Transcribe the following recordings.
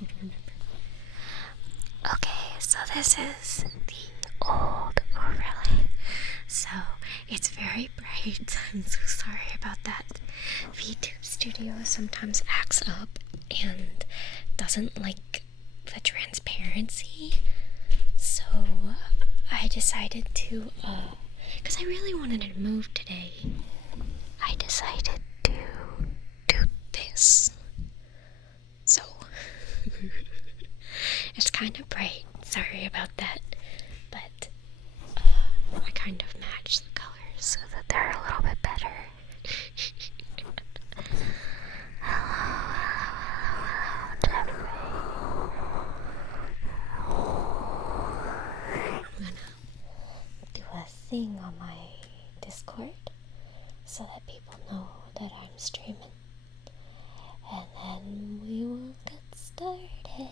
don't remember. Okay, so this is the old overlay. So it's very bright. I'm so sorry about that. VTube Studio sometimes acts up and doesn't like the transparency. So I decided to, because I really wanted to move today, I decided to do this. So it's kind of bright. Sorry about that. But I kind of match the colors so that they're a little bit better. Hello, Jeffrey. I'm gonna do a thing on my Discord so that people know that I'm streaming. And then we will get started.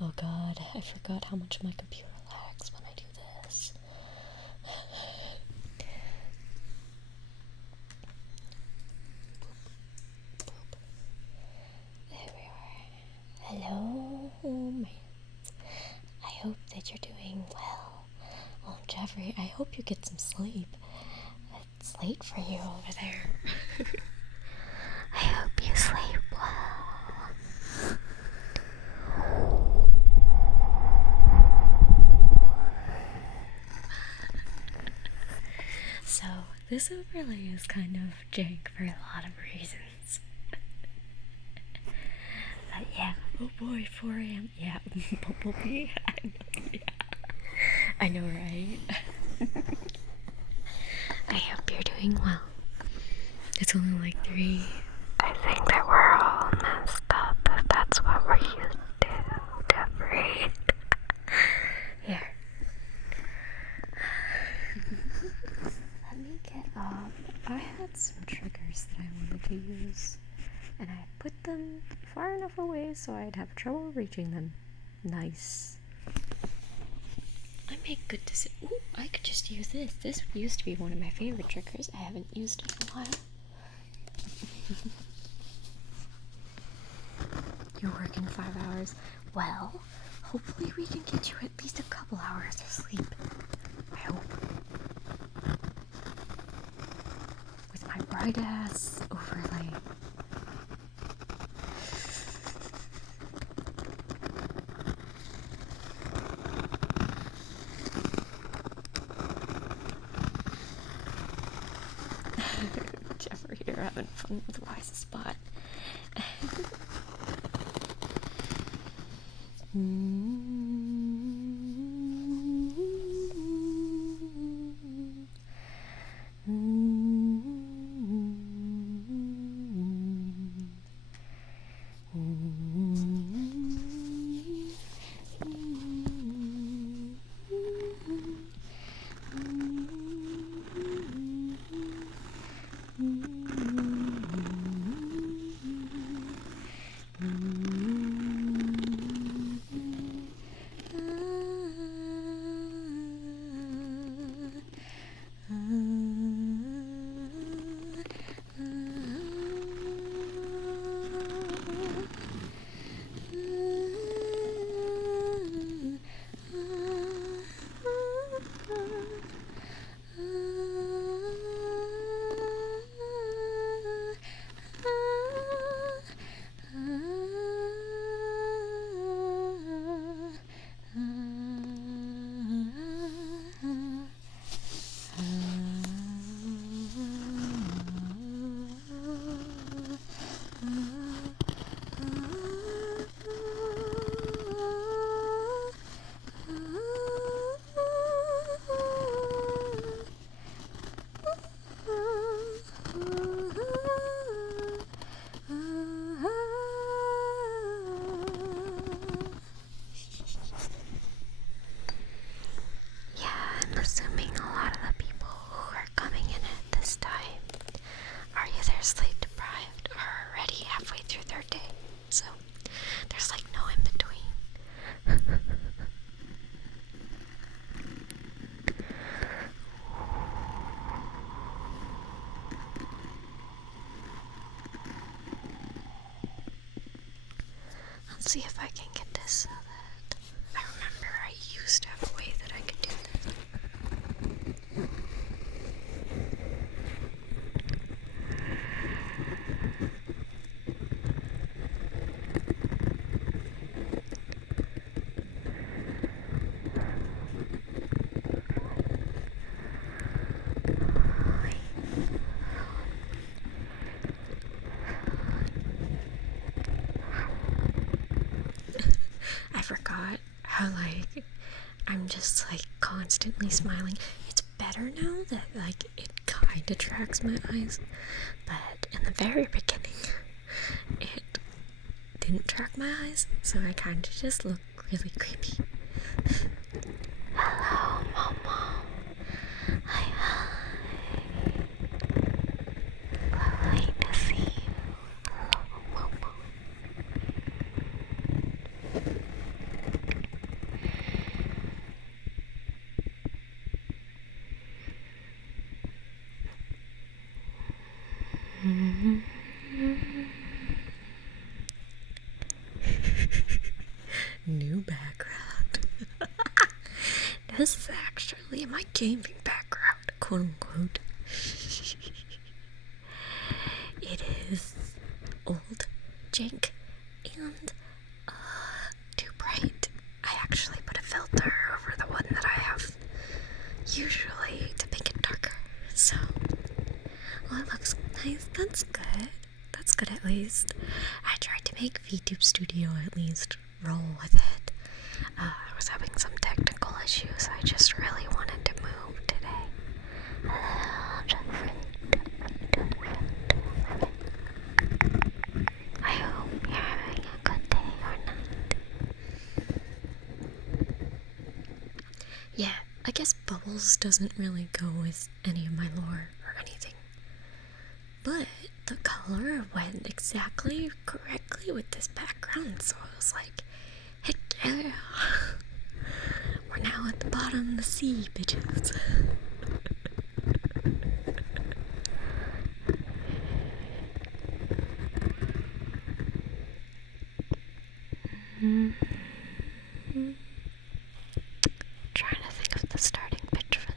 Oh god, I forgot how much my computer lags when I do this. There we are. Hello, mates. I hope that you're doing well. Oh, Jeffrey, I hope you get some sleep. It's late for you over there. I hope you sleep well. So, this overlay is kind of jank for a lot of reasons. But yeah, oh boy, 4 a.m. Yeah, Bumblebee. I know, right? I hope you're doing well. It's only like 3. I think that we're all messed up if that's what we're used to, Jeffrey. Here. Let me get up. I had some triggers that I wanted to use, and I put them far enough away so I'd have trouble reaching them. Nice. I make good decisions. Ooh, I could just use this. This used to be one of my favorite triggers. I haven't used it in a while. You're working 5 hours. Well, hopefully we can get you at least a couple hours of sleep. I hope. With my bright ass overlay. Jeffrey, you're having fun with Wise's spot. Let's see if I can get this so that I remember I used to have a way that I could do this. I forgot how, like, I'm just, like, constantly smiling. It's better now that, like, it kind of tracks my eyes. But in the very beginning, it didn't track my eyes. So I kind of just look really creepy. Hello, Mama. Hi. Lovely to see you. Hello, Mama. New background. This is actually my gaming background, quote unquote. It is old, jank, and too bright. I actually put a filter over the one that I have usually to make it darker. So, well, it looks nice. That's good. That's good at least. I tried to make VTube Studio at least roll with it. I was having some technical issues. I just really wanted to move today. I hope you're having a good day or night. Yeah, I guess Bubbles doesn't really go with any of my lore or anything. But the color went exactly correctly with this background, so I was like, heck yeah. We're now at the bottom of the sea, bitches. Trying to think of the starting pitch for that.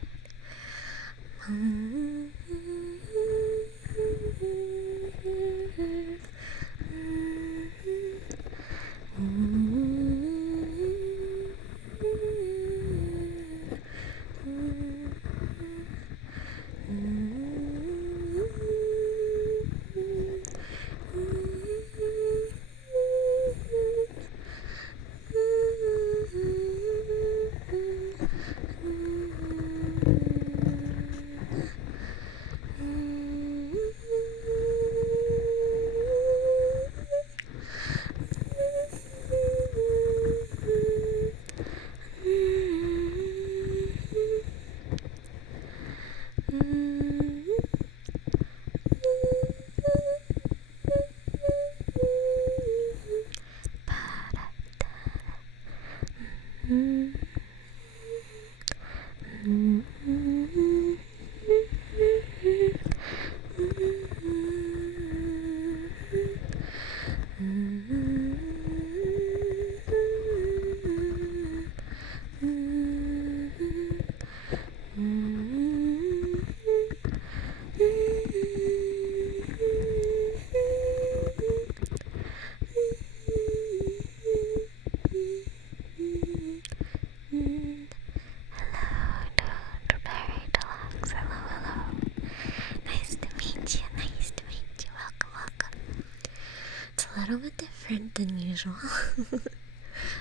A little bit different than usual.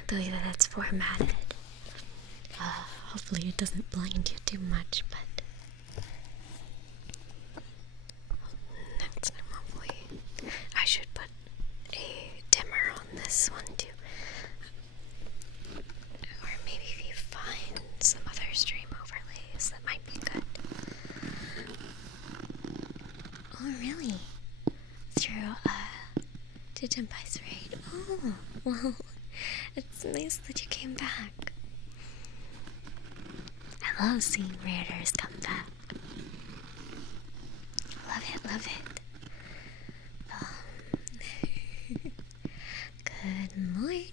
The way that it's formatted. Hopefully it doesn't blind you too much, but next time hopefully I should put a dimmer on this one too. Or maybe if you find some other stream overlays that might be good. Oh really? Through Digimpi's raid. Oh, well, it's nice that you came back. I love seeing raiders come back. Love it, love it. Good morning.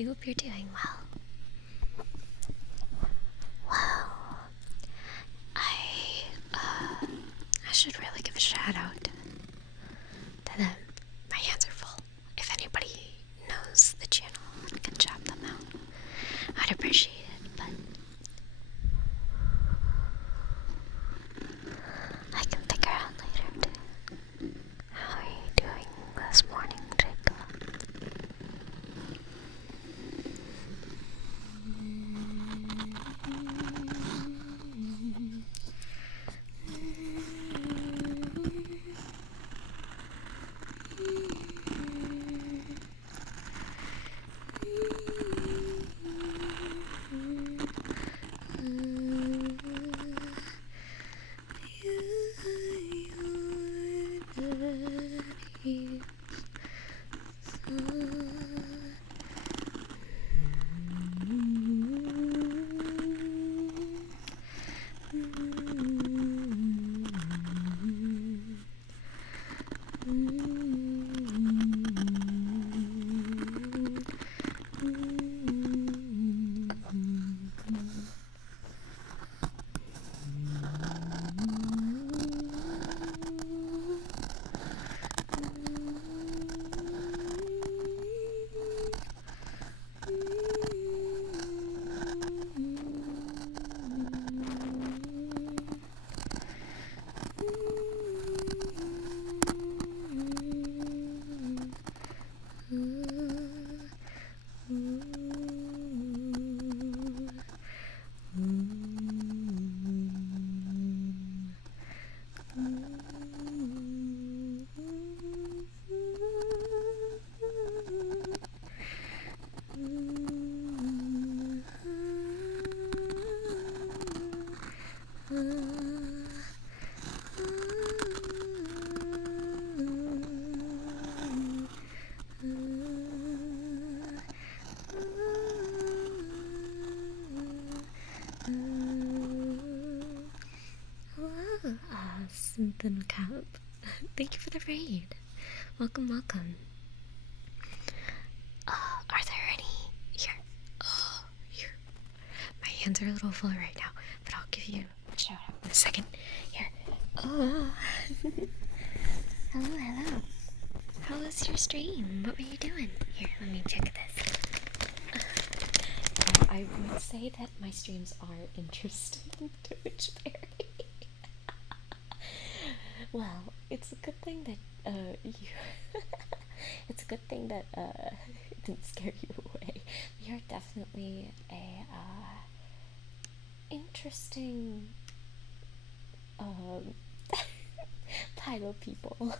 I hope you're doing well. Well, I should really give a shout out to them. My hands are full. If anybody knows the channel and can shout them out, I'd appreciate it, but I can figure out later too. How are you doing this morning, Jacob? Something Cup. Thank you for the raid. Welcome, welcome. Are there any here? Here. My hands are a little full right now, but I'll give you a shout out in a second. Here. Hello, hello. How was your stream? What were you doing? Here, let me check this. I would say that my streams are interesting to Witchberry. Well, it's a good thing that it's a good thing that it didn't scare you away. We are definitely a interesting pile of people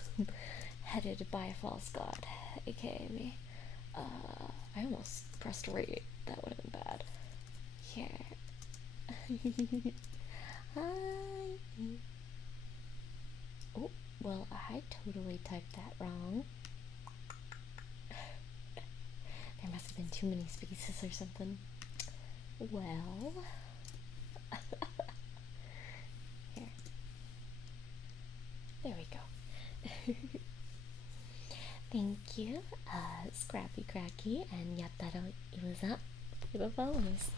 headed by a false god, aka me. I almost pressed rate. That would have been bad. Here. Hi. Oh, well, I totally typed that wrong. There must have been too many spaces or something. Well. Here. There we go. Thank you, Scrappy Cracky and Yataro Iwaza for the follows.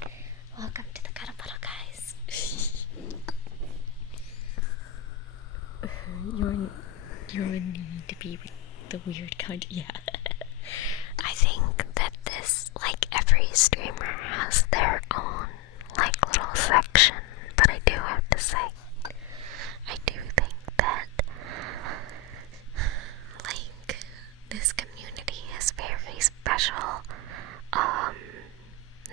Welcome to the Cuddle guys. You're in need to be with the weird kind. Yeah. I think that this, like, every streamer has their own, like, little section, but I do have to say, I do think that, like, this community is very special,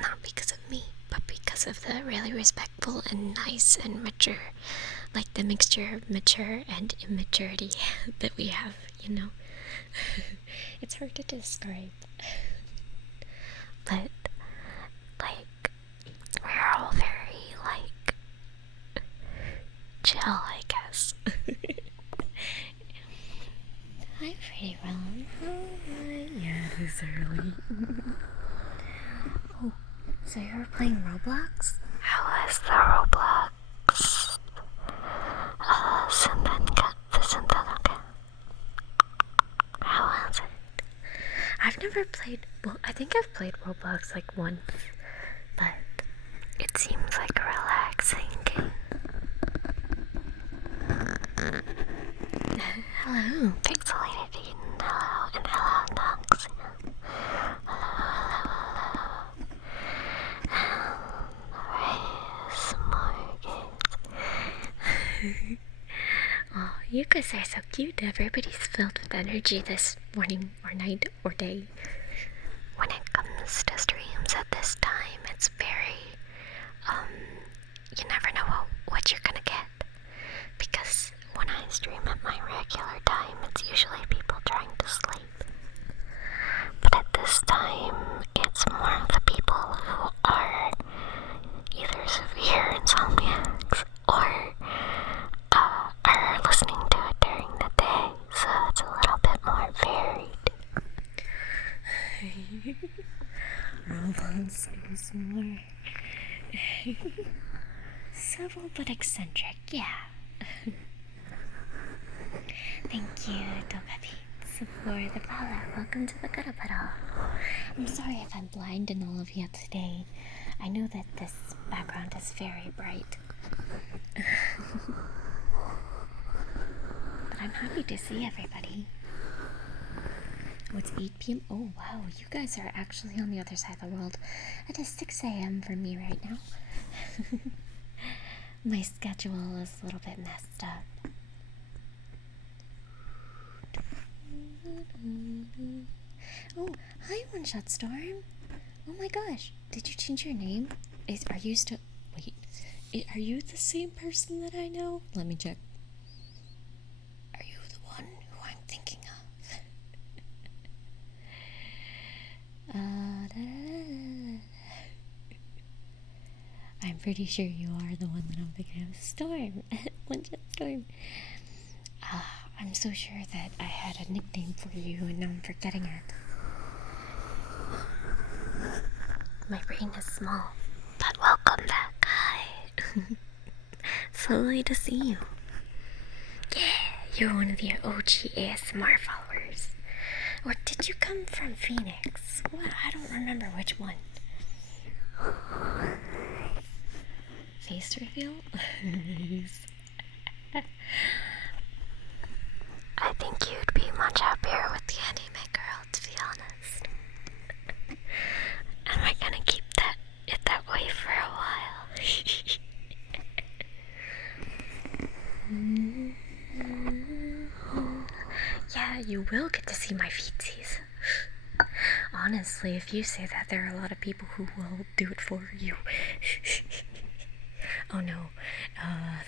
not because of me, but because of the really respectful and nice and mature, like the mixture of mature and immaturity that we have, you know. It's hard to describe, but, like, we're all very, like, chill, I guess. Hi, Pretty Ron. Hi. Yeah, it is early. Oh, so you were playing Roblox? How was the Roblox? How was it? I've I've never played, well, I think I've played Roblox like once, but it seems like a relaxing game. Hello, Pixelated Eden. Hello, and hello, Snugs. Oh, you guys are so cute. Everybody's filled with energy this morning or night or day. When it comes to streams at this time, it's very, you never know what you're gonna get. Because when I stream at my regular time, it's usually people trying to sleep. But at this time, it's more of the people who are either severe insomniacs or are listening to it during the day, so it's a little bit more varied. Roblox is more subtle but eccentric, yeah. Thank you, Togabeats, for the follow. Welcome to the Gutta Puddle. I'm sorry if I'm blinding all of you today. I know that this background is very bright. But I'm happy to see everybody. Oh, it's 8 p.m. Oh, wow, you guys are actually on the other side of the world. It is 6 a.m. for me right now. My schedule is a little bit messed up. Oh, hi, One Shot Storm. Oh my gosh, did you change your name? Are you still... Wait, are you the same person that I know? Let me check. Are you the one who I'm thinking of? I'm pretty sure you are the one that I'm thinking of. Storm. One Shot Storm. I'm so sure that I had a nickname for you and now I'm forgetting it. My brain is small, but welcome back, hi. So lovely to see you. Yeah, you're one of the OG ASMR followers. Or did you come from Phoenix? Well, I don't remember which one. Face reveal? I think you'd be much happier with the anime girl, to be honest. And we're gonna keep it that way for a while. Yeah, you will get to see my feetsies. Honestly, if you say that, there are a lot of people who will do it for you. Oh no,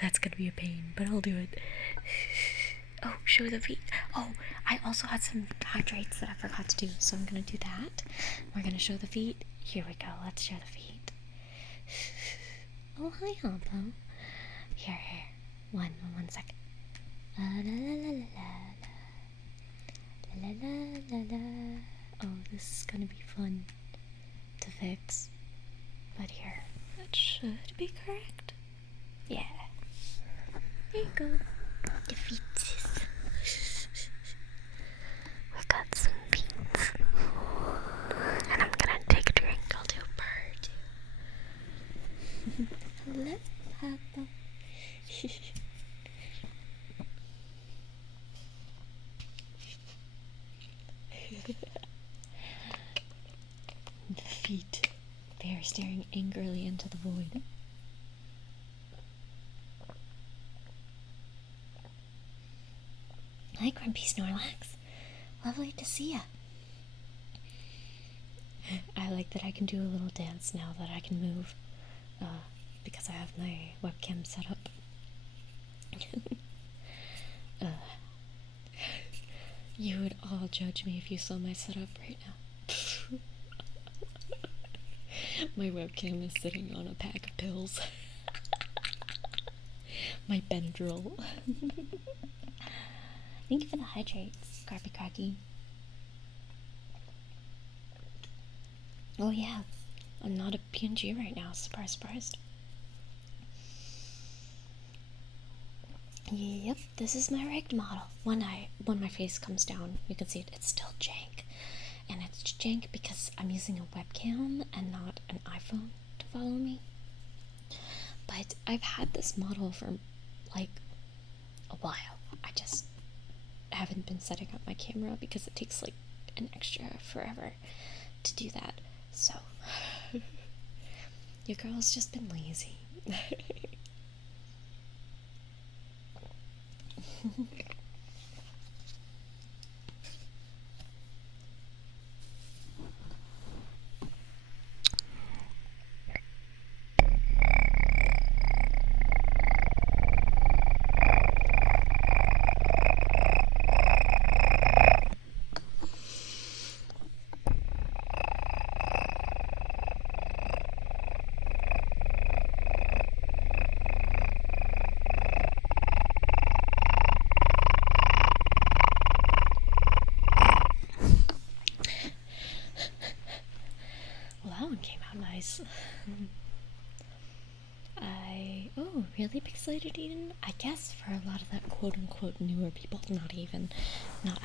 that's gonna be a pain, but I'll do it. Oh, show the feet. Oh, I also had some hydrates that I forgot to do, so I'm gonna do that. We're gonna show the feet. Here we go, let's show the feet. Oh, hi, Hoppo. Here. One second. La la la la la la la la la. Oh, this is gonna be fun to fix. But here, that should be correct. Yeah. There you go. The feet. We got some beans. And I'm gonna take a drink. I'll do a purr too. Hello, Papa. The feet. They are staring angrily into the void. Hi, Grumpy Snorlax. Lovely to see ya. I like that I can do a little dance now that I can move, because I have my webcam set up. You would all judge me if you saw my setup right now. My webcam is sitting on a pack of pills. My Benadryl. Thank you for the hydrates, Carpy Cracky. Oh yeah, I'm not a PNG right now. Surprise, surprised. Yep, this is my rigged model. When my face comes down, you can see it's still jank. and it's jank because I'm using a webcam and not an iPhone to follow me. But I've had this model for like a while. I just haven't been setting up my camera because it takes like an extra forever to do that. So your girl's just been lazy. Came out nice. Really pixelated Eden? I guess for a lot of that quote-unquote newer people, not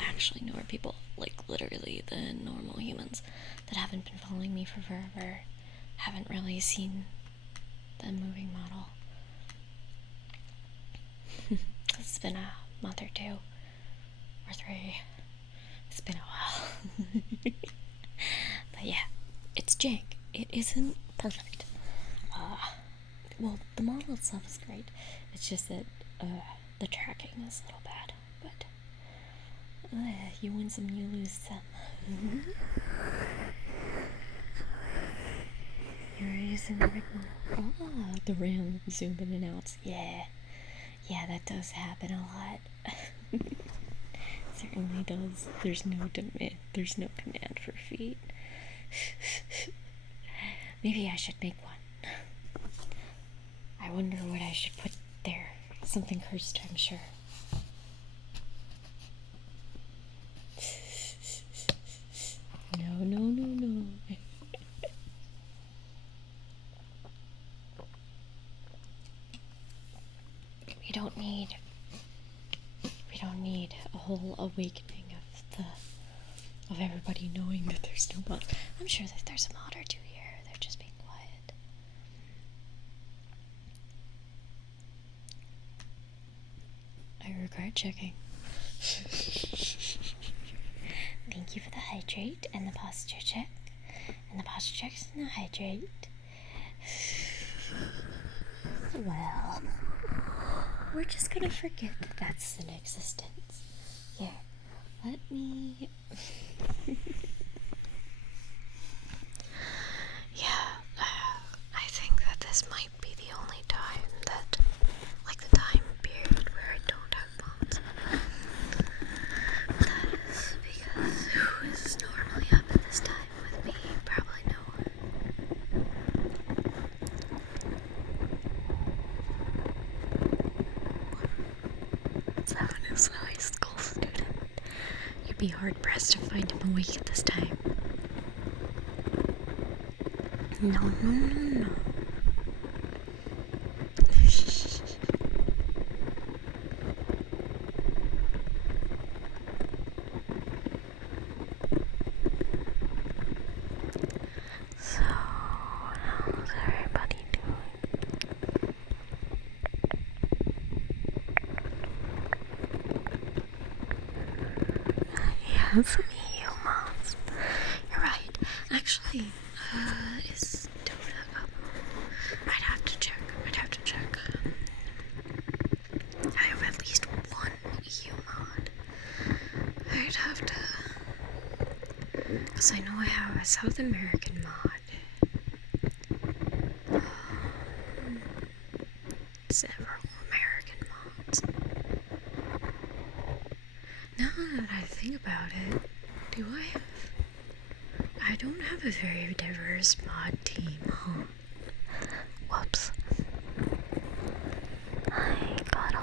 actually newer people, like literally the normal humans that haven't been following me for forever, haven't really seen the moving model. It's been a month or 2 or 3. It's been a while. But yeah, it's jank. It isn't perfect. Well, the model itself is great. It's just that the tracking is a little bad. But you win some, you lose some. You're using the rig model. The RAM zoom in and out. Yeah, that does happen a lot. Certainly does. There's no command for feet. Maybe I should make one. I wonder what I should put there. Something cursed, I'm sure. No. We don't need a whole awakening of everybody knowing that there's no mod. I'm sure that there's a mod or 2 here. They're just being quiet. I regret checking. Thank you for the hydrate and the posture check. And the posture checks and the hydrate. Well, we're just gonna forget that that's in existence. Here, let me... Yeah, I think that this might be the only time that, like the time period where I don't have mods. That is because who is normally up at this time with me? Probably no one. Seven is a high school student. You'd be hard pressed to find him awake at this time. No. So, how's everybody doing? Yeah, some humans. You're right. Actually, is Dota up? I'd have to check. I have at least one EU mod. I'd have to... Because I know I have a South American mod. Several American mods. Now that I think about it, I don't have a very diverse mod team, huh? Whoops. Hi, Cuddle.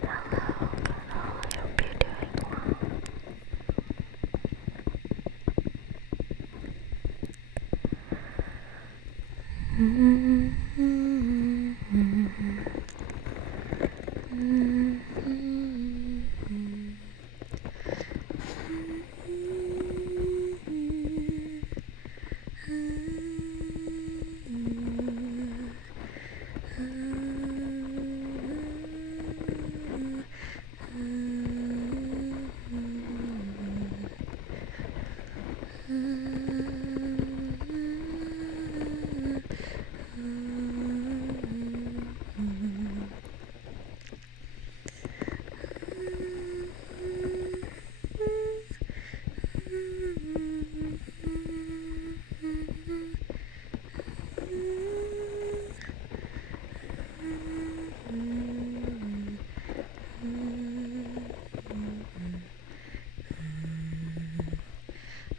Hello, Cuddle. I hope you're doing well.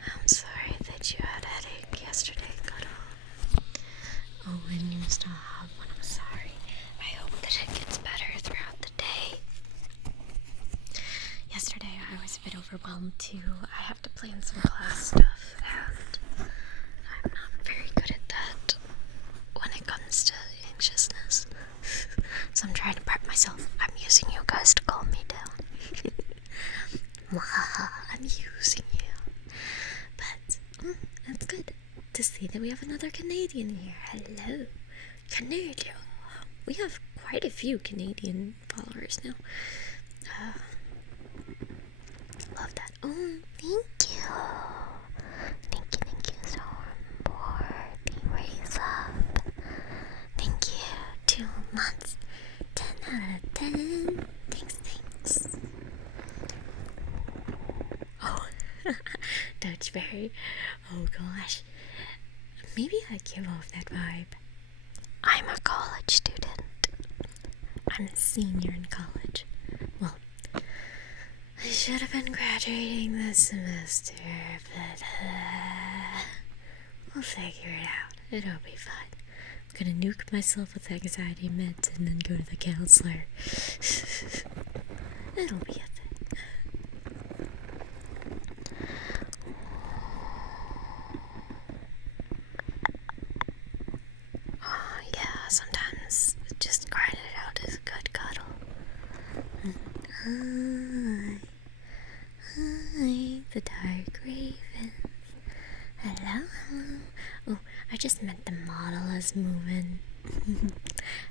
I'm sorry that you had a headache yesterday, Cuddle. Oh, and you still have one. I'm sorry. I hope that it gets better throughout the day. Yesterday I was a bit overwhelmed too. I have to plan some class stuff, and I'm not very good at that when it comes to anxiousness. So I'm trying to prep myself. I'm using you guys to calm me down. I'm using you. But it's good to see that we have another Canadian here. Hello, Canada. We have quite a few Canadian followers now. Love that. Oh, thank you. Thank you so much for the raise up. Thank you. 2 months. 10 out of 10. Thanks. Oh, Dutchberry. Oh gosh. Maybe I give off that vibe. I'm a college student. I'm a senior in college. Well, I should have been graduating this semester, but we'll figure it out. It'll be fun. I'm gonna nuke myself with anxiety meds and then go to the counselor. It'll be a thing. Oh yeah, sometimes just crying it out is a good cuddle. Hi, the dark ravens. Hello. Oh, I just meant the model is moving.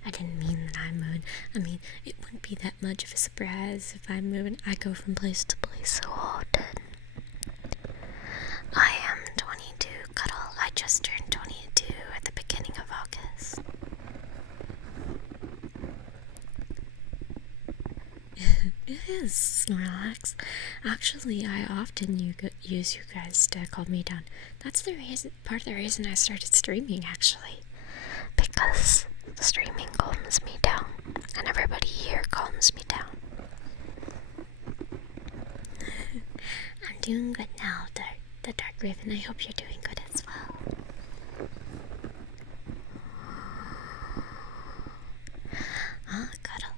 I didn't mean that I'm moving. I mean, it wouldn't be that much of a surprise if I'm moving. I go from place to place so often. I am 22, Cuddle. I just turned 22 at the beginning of August. It is, Snorlax. Actually, I often use you guys to calm me down. That's part of the reason I started streaming, actually. Because streaming calms me down, and everybody here calms me down. I'm doing good now, the Dark Raven. I hope you're doing good as well. Cuddle.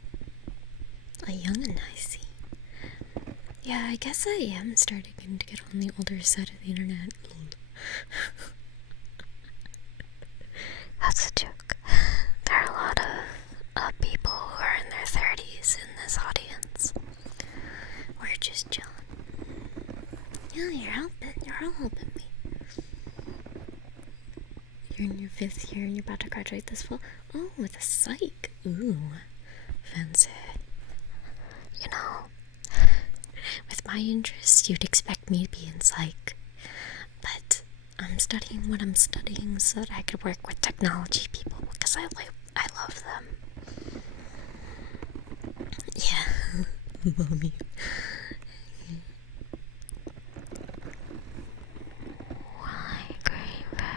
A young and I see. Yeah, I guess I am starting to get on the older side of the internet. That's a joke. There are a lot of people who are in their 30s in this audience. We're just chilling. Yeah, you're all helping me. You're in your 5th year and you're about to graduate this fall? Oh, with a psych. Ooh, fancy. You know, with my interests, you'd expect me to be in psych. But I'm studying what I'm studying so that I could work with technology people because I love them. Yeah, mommy. Why, Graver?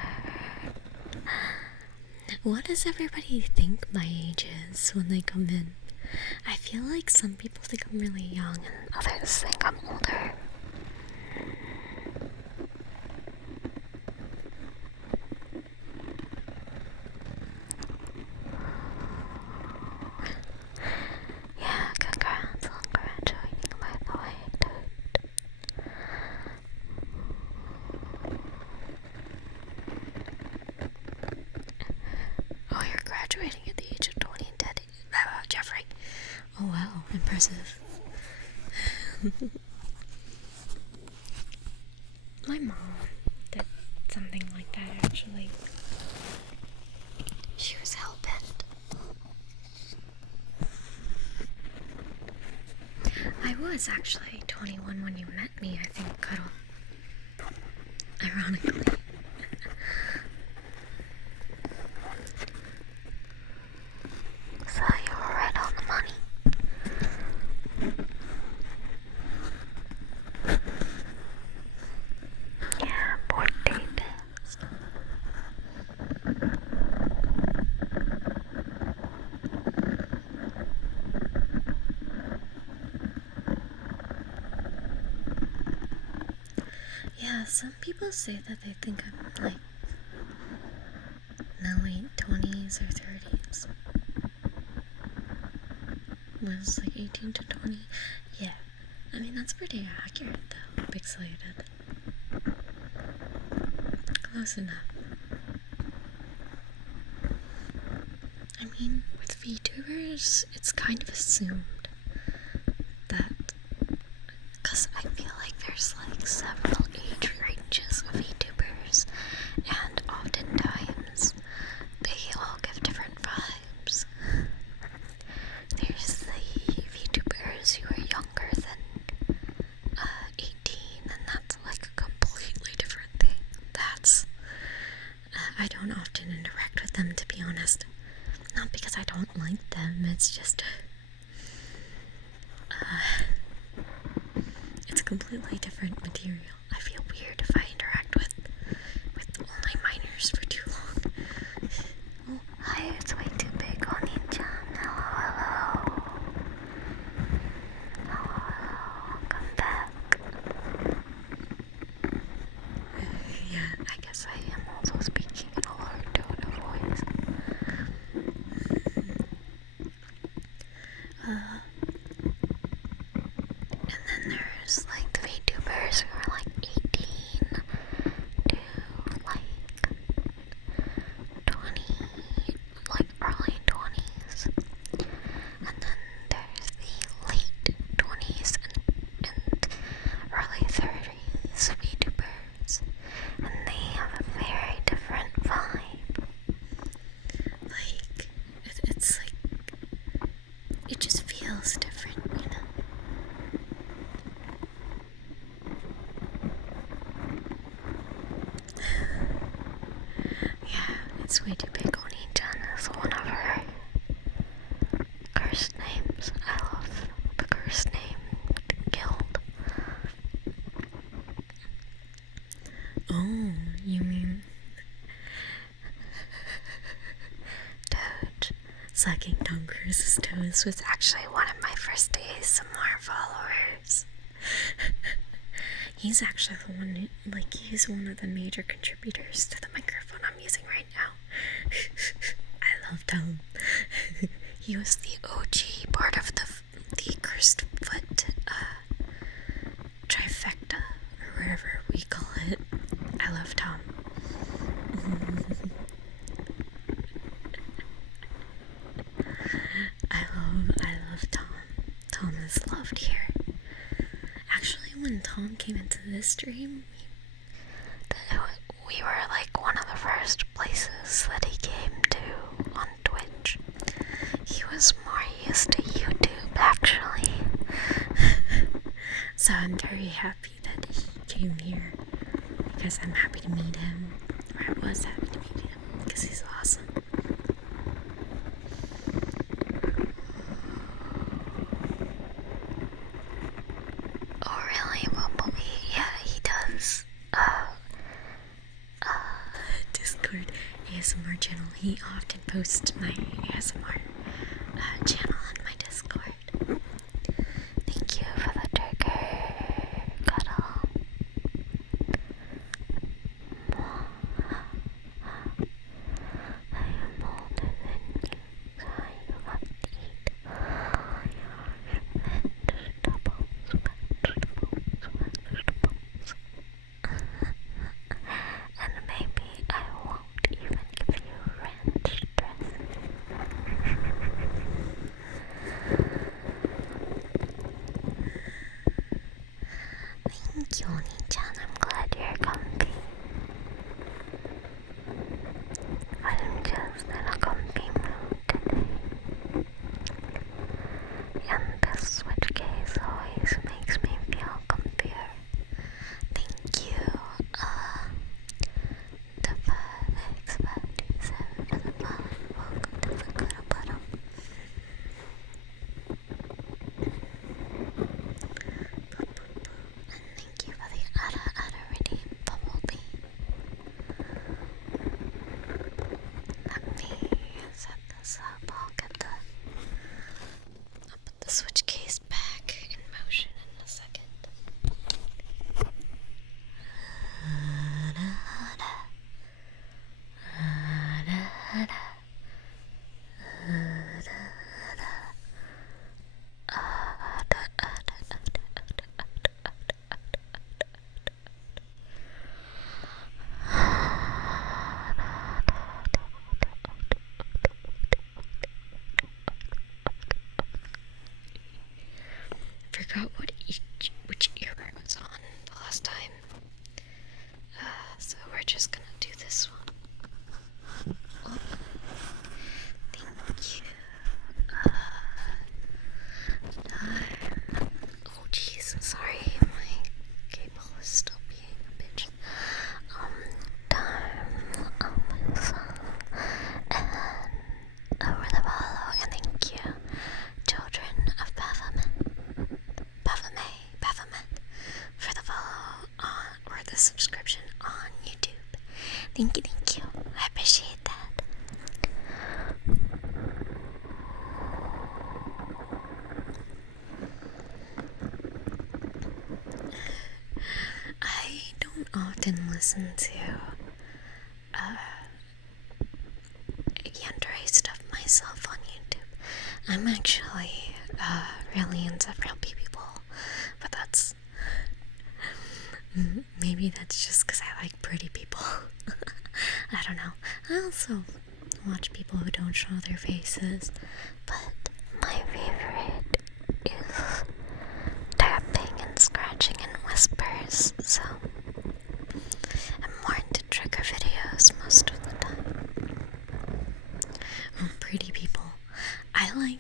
What does everybody think my age is when they come in? I feel like some people think I'm really young and others think I'm older. Yeah, congrats on graduating, by the way, dude. Oh, you're graduating at the age of 20 and dead. Jeffrey. Oh wow, impressive. My mom did something like that actually. She was hell-bent. I was actually 21 when you met me, I think, Cuddle. Ironically. So you were right on the money. Yeah, birthday test. Yeah, some people say that they think I'm like in the late 20s or 30s. Was like 18 to 20. Yeah, I mean, that's pretty accurate though. Pixelated. Close enough. I mean, with VTubers, it's kind of assumed that, because I feel like there's like several age ranges of VTubers, and oftentimes they all give different vibes. There's the VTubers who are younger than 18, and that's like a completely different thing. That's I don't often interact with them, to be honest. Not because I don't like them, it's just it's a completely different material. I feel weird if I interact with only minors for too long. Oh, hi, it's way too big, Oni-chan. Hello. Hello, come back. Yeah, I guess I am also speaking in a low tone of voice. And then there's like the VTubers who are like 18 to like 20, like early 20s. And then there's the late 20s and early 30s VTubers. And they have a very different vibe. Like, it's like, it just feels different, you know? Yeah, it's way too big. Oni-chan is one of her cursed names. I love the cursed name guild. Oh, you mean Toad sucking Tom Cruise's toes was actually one of my first ASMR followers. He's actually the one who, like, he's one of the major contributors to the microphone I'm using right now. I love Tom. He was the OG part of the cursed foot trifecta, or whatever we call it. I love Tom. I love Tom. Tom is loved here. Actually, when Tom came into this stream, we were like one of the first places that he came to on Twitch. He was more used to YouTube, actually. So I'm very happy that he came here, because I'm happy to meet him. Or I was happy to meet him, because he's awesome. Oh really? Bumblebee? Yeah, he does. Discord ASMR channel. He often posts my ASMR channel on my Discord. Thank you for the trigger, Cuddle. I am older than you, so you have to eat all your vegetables. And maybe I won't even give you ranch dressing. Thank you, Oni-chan. I'm glad you're comfy. I'm just in a comfy mood today. And this switch case always makes me feel comfier. Thank you, the 5x527 for the follow. Welcome to the Cuddle Puddle. And thank you for the forgot which ear I was on the last time. So we're just gonna do this one. Oh, thank you. Oh jeez, sorry, my cable is still being a bitch. Time and over the follow, and thank you, children of Baphomet, for the follow or the subscription on YouTube. Thank you, I appreciate that. I don't often listen to Yandere stuff myself on YouTube. I'm actually really into real people, but maybe that's just because I like pretty people. I don't know. I also watch people who don't show their faces, but my favorite is tapping and scratching and whispers, so I'm more into trigger videos most of the time. Oh, pretty people. I like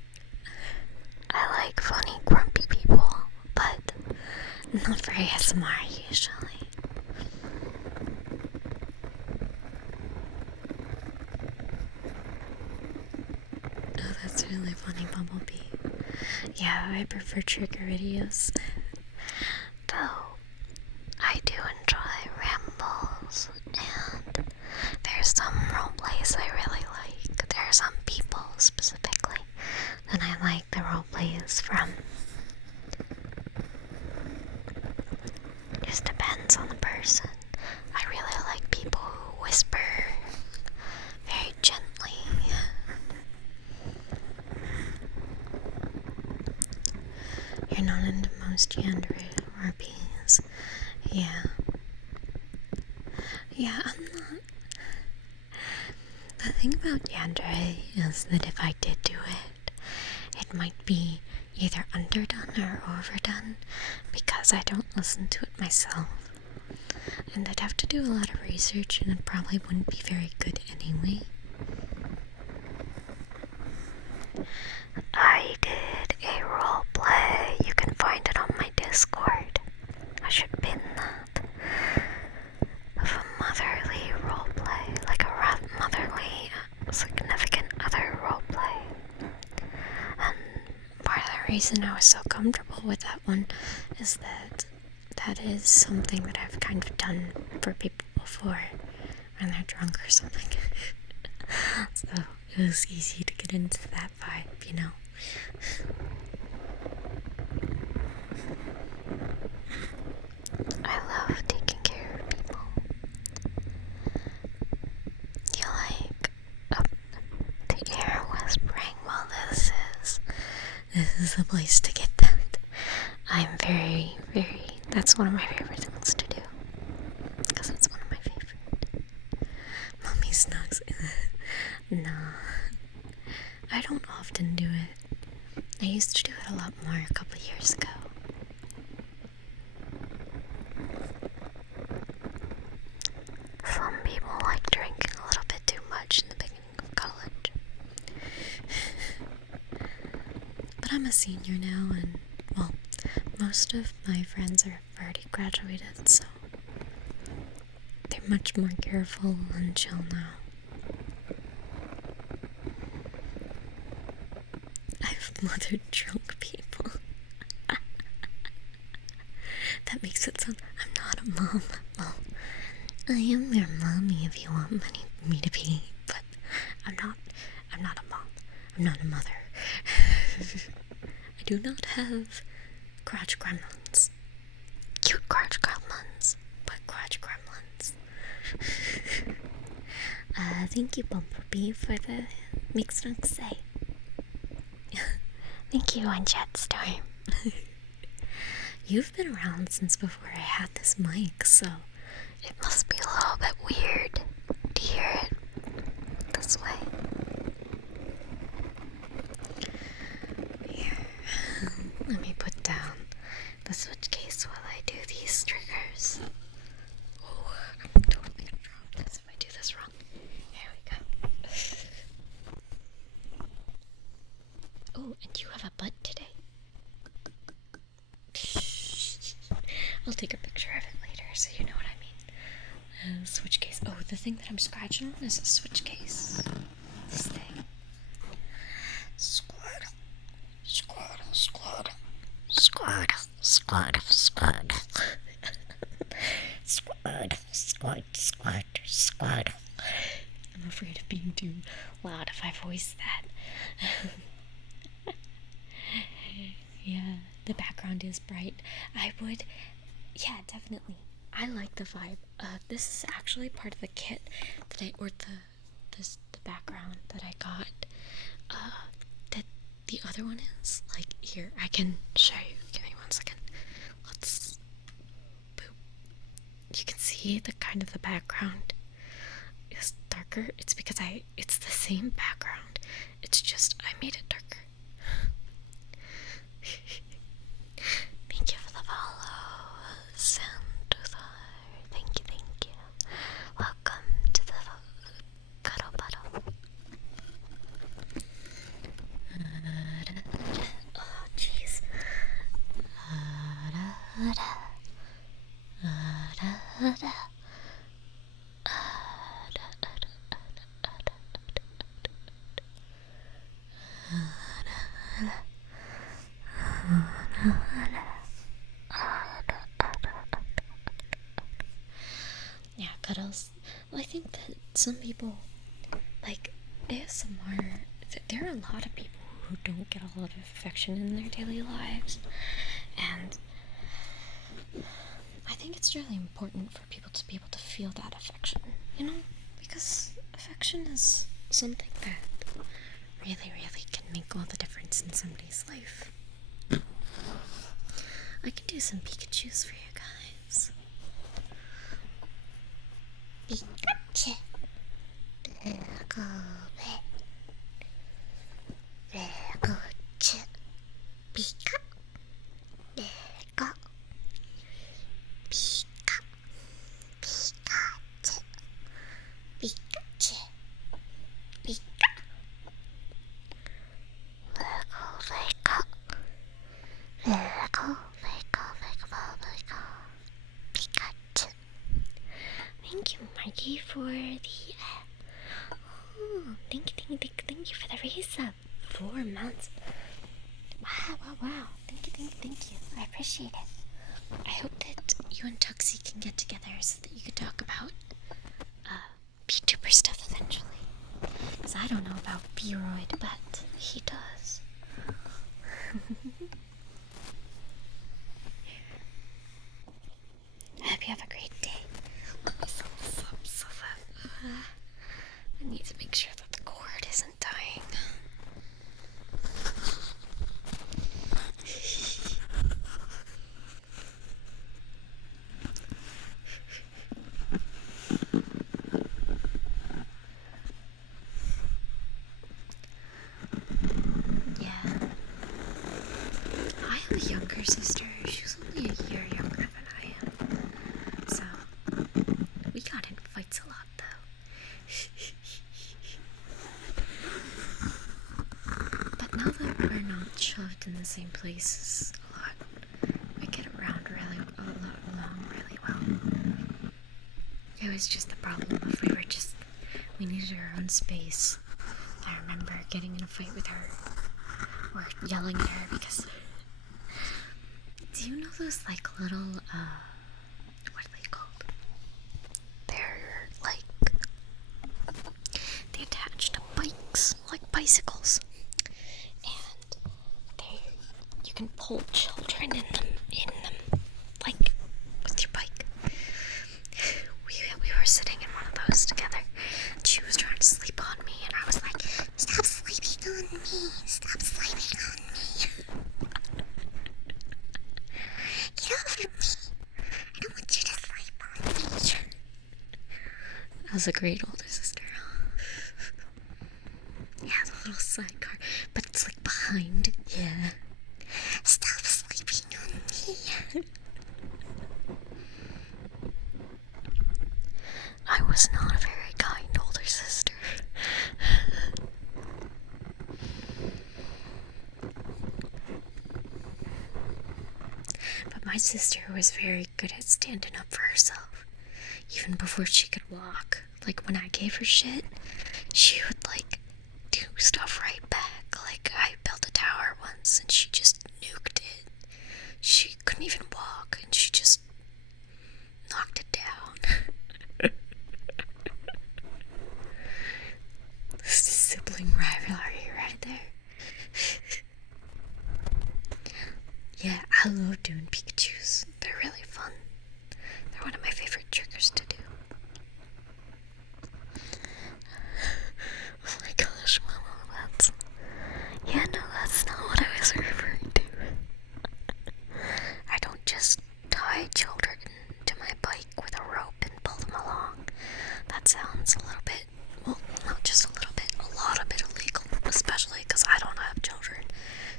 funny, grumpy people, but not for ASMR usually. Oh, that's really funny, Bumblebee. Yeah, I prefer trigger videos. Though, I do enjoy rambles, and there's some roleplays I really like. There are some people specifically that I like the roleplays from. Just depends on the person. I really like people who whisper very gently. You're not into most Yandere RPs. Yeah, I'm not. The thing about Yandere is that if I did do it, it might be either underdone or overdone because I don't listen to it myself. And I'd have to do a lot of research, and it probably wouldn't be very good anyway. I did a roleplay. You can find it on my Discord. I should pin that. Of a motherly roleplay, like a motherly significant other roleplay. And part of the reason I was so comfortable with that one is that that is something that I've kind of done for people before when they're drunk or something. So it was easy to get into that vibe, you know. I love taking care of people. You like the air whispering? Well, this is the place to get that. I'm very, that's one of my favorite things to do. Because it's one of my favorite. Mommy Snugs. No. I don't often do it. I used to do it a lot more a couple years ago. Some people like drinking a little bit too much in the beginning of college. But I'm a senior now, and, well, most of my friends have already graduated, so they're much more careful and chill now. I've mothered drunk people. That makes it sound I'm not a mom. Well, I am your mommy if you want me to be, but I'm not a mom. I'm not a mother. I do not have crotch gremlins. Cute crotch gremlins, but crotch gremlins. Thank you, Bumblebee, for the Make Snugs say. Thank you, on Jetstorm. You've been around since before I had this mic, so it must be a little bit weird to hear it this way. Here, let me put down the switch case while I do these triggers. Oh, I'm totally gonna drop this if I do this wrong. Here we go. Oh, and you have a butt today. I'll take a picture of it later so you know what I mean. Switch case. Oh, the thing that I'm scratching on is a switch case. This thing. Squirtle. Squirtle, squirtle. Squirtle, squirtle, squirtle. Squirtle, squirt, squirt, squirtle. I'm afraid of being too loud if I voice that. Yeah, the background is bright. Yeah, definitely. I like the vibe. This is actually part of the kit that the background that I got. That the other one is like here. I can show you. Give me 1 second. Let's. Boop. You can see the kind of the background is darker. It's because it's the same background. It's just I made it darker. Thank you for the follows and to the heart. Thank you. Welcome to the cuddle puddle. Oh, jeez. Yeah, cuddles. Well, I think that some people like ASMR. There are a lot of people who don't get a lot of affection in their daily lives, and I think it's really important for people to be able to feel that affection, because affection is something that really, really can make all the difference in somebody's life. I can do some Pikachus for you guys. Pikachu. Pikachu. Pika. Pika. Pika. Pikachu. Pikachu. Pika. Pikachu. Thank you, Mikey, for the thank you for the resub. 4 months. Wow. Thank you. I appreciate it. I hope that you and Tuxie can get together so that you can talk about VTuber stuff eventually. Because I don't know about B-Royd, but he does. I hope you have a great day. Let me set this up so that I need to make sure that the cord isn't dying. Yeah. I have a younger sister. She's only a year younger than I am. So, we got in fights a lot, though. But now that we're not shoved in the same places a lot, we get around along really well. It was just the problem if we needed our own space. I remember getting in a fight with her, or yelling at her because, do you know those like little, what are they called? They're like, they attach to bikes, like bicycles, and you can pull children in them, like, with your bike. We were sitting in one of those together, and she was trying to sleep on me, and I was like, stop sleeping on me, stop sleeping on me. Get off of me. I don't want you to sleep on me. That was a great older sister. Yeah, the little sidecar, but it's like behind. Yeah. Stop sleeping on me. I was not a very kind older sister. But my sister was very good at standing up for herself, even before she could walk. Like, when I gave her shit, she would, like, do stuff right back. Like, I built a tower once, and she just nuked it. She couldn't even walk, and she just knocked it down. This is sibling rivalry right there. Yeah, I love doing Pikachus. They're really fun. They're one of my favorite triggers to do. Oh my gosh, Mama, that's... Yeah, no, that's not what I was referring to. I don't just tie children to my bike with a rope and pull them along. That sounds a little bit, well, not just a little bit, a lot of it illegal, especially because I don't have children.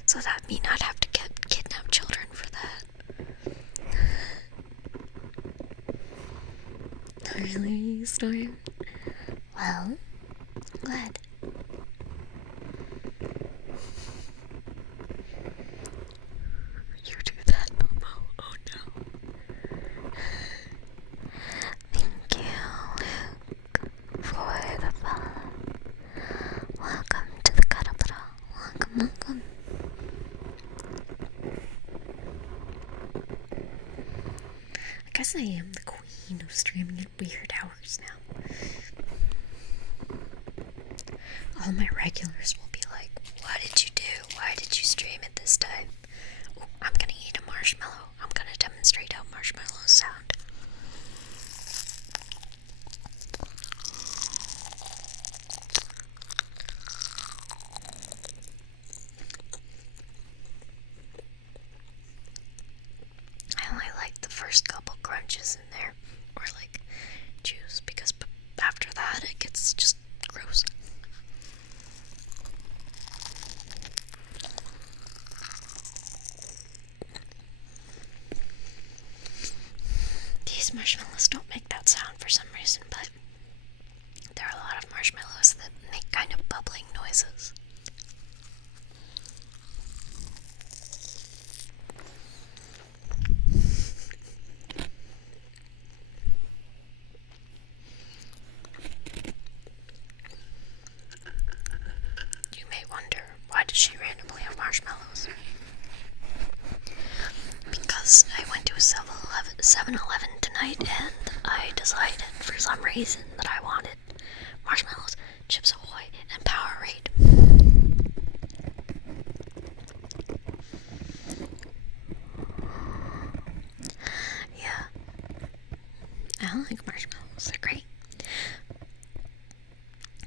So that means I'd have to kidnap children for that. Really, Storm? Well, I'm glad. You do that, Momo. Oh no. Thank you, Luke, for the follow. Welcome to the capital. Welcome. I guess I am the queen of streaming at weird hours now. All my regulars will be like, what did you do? Why did you stream at this time? Ooh, I'm gonna eat a marshmallow. I'm gonna demonstrate how marshmallows sound. I only like the first couple crunches in there, or like juice, because after that it gets just gross. These marshmallows don't make that sound for some reason, but there are a lot of marshmallows that make kind of bubbling noises. You may wonder, why did she randomly have marshmallows? Because I went to a 7-Eleven tonight and I decided for some reason that I wanted marshmallows, Chips Ahoy, and Powerade. Yeah, I like marshmallows, they're great.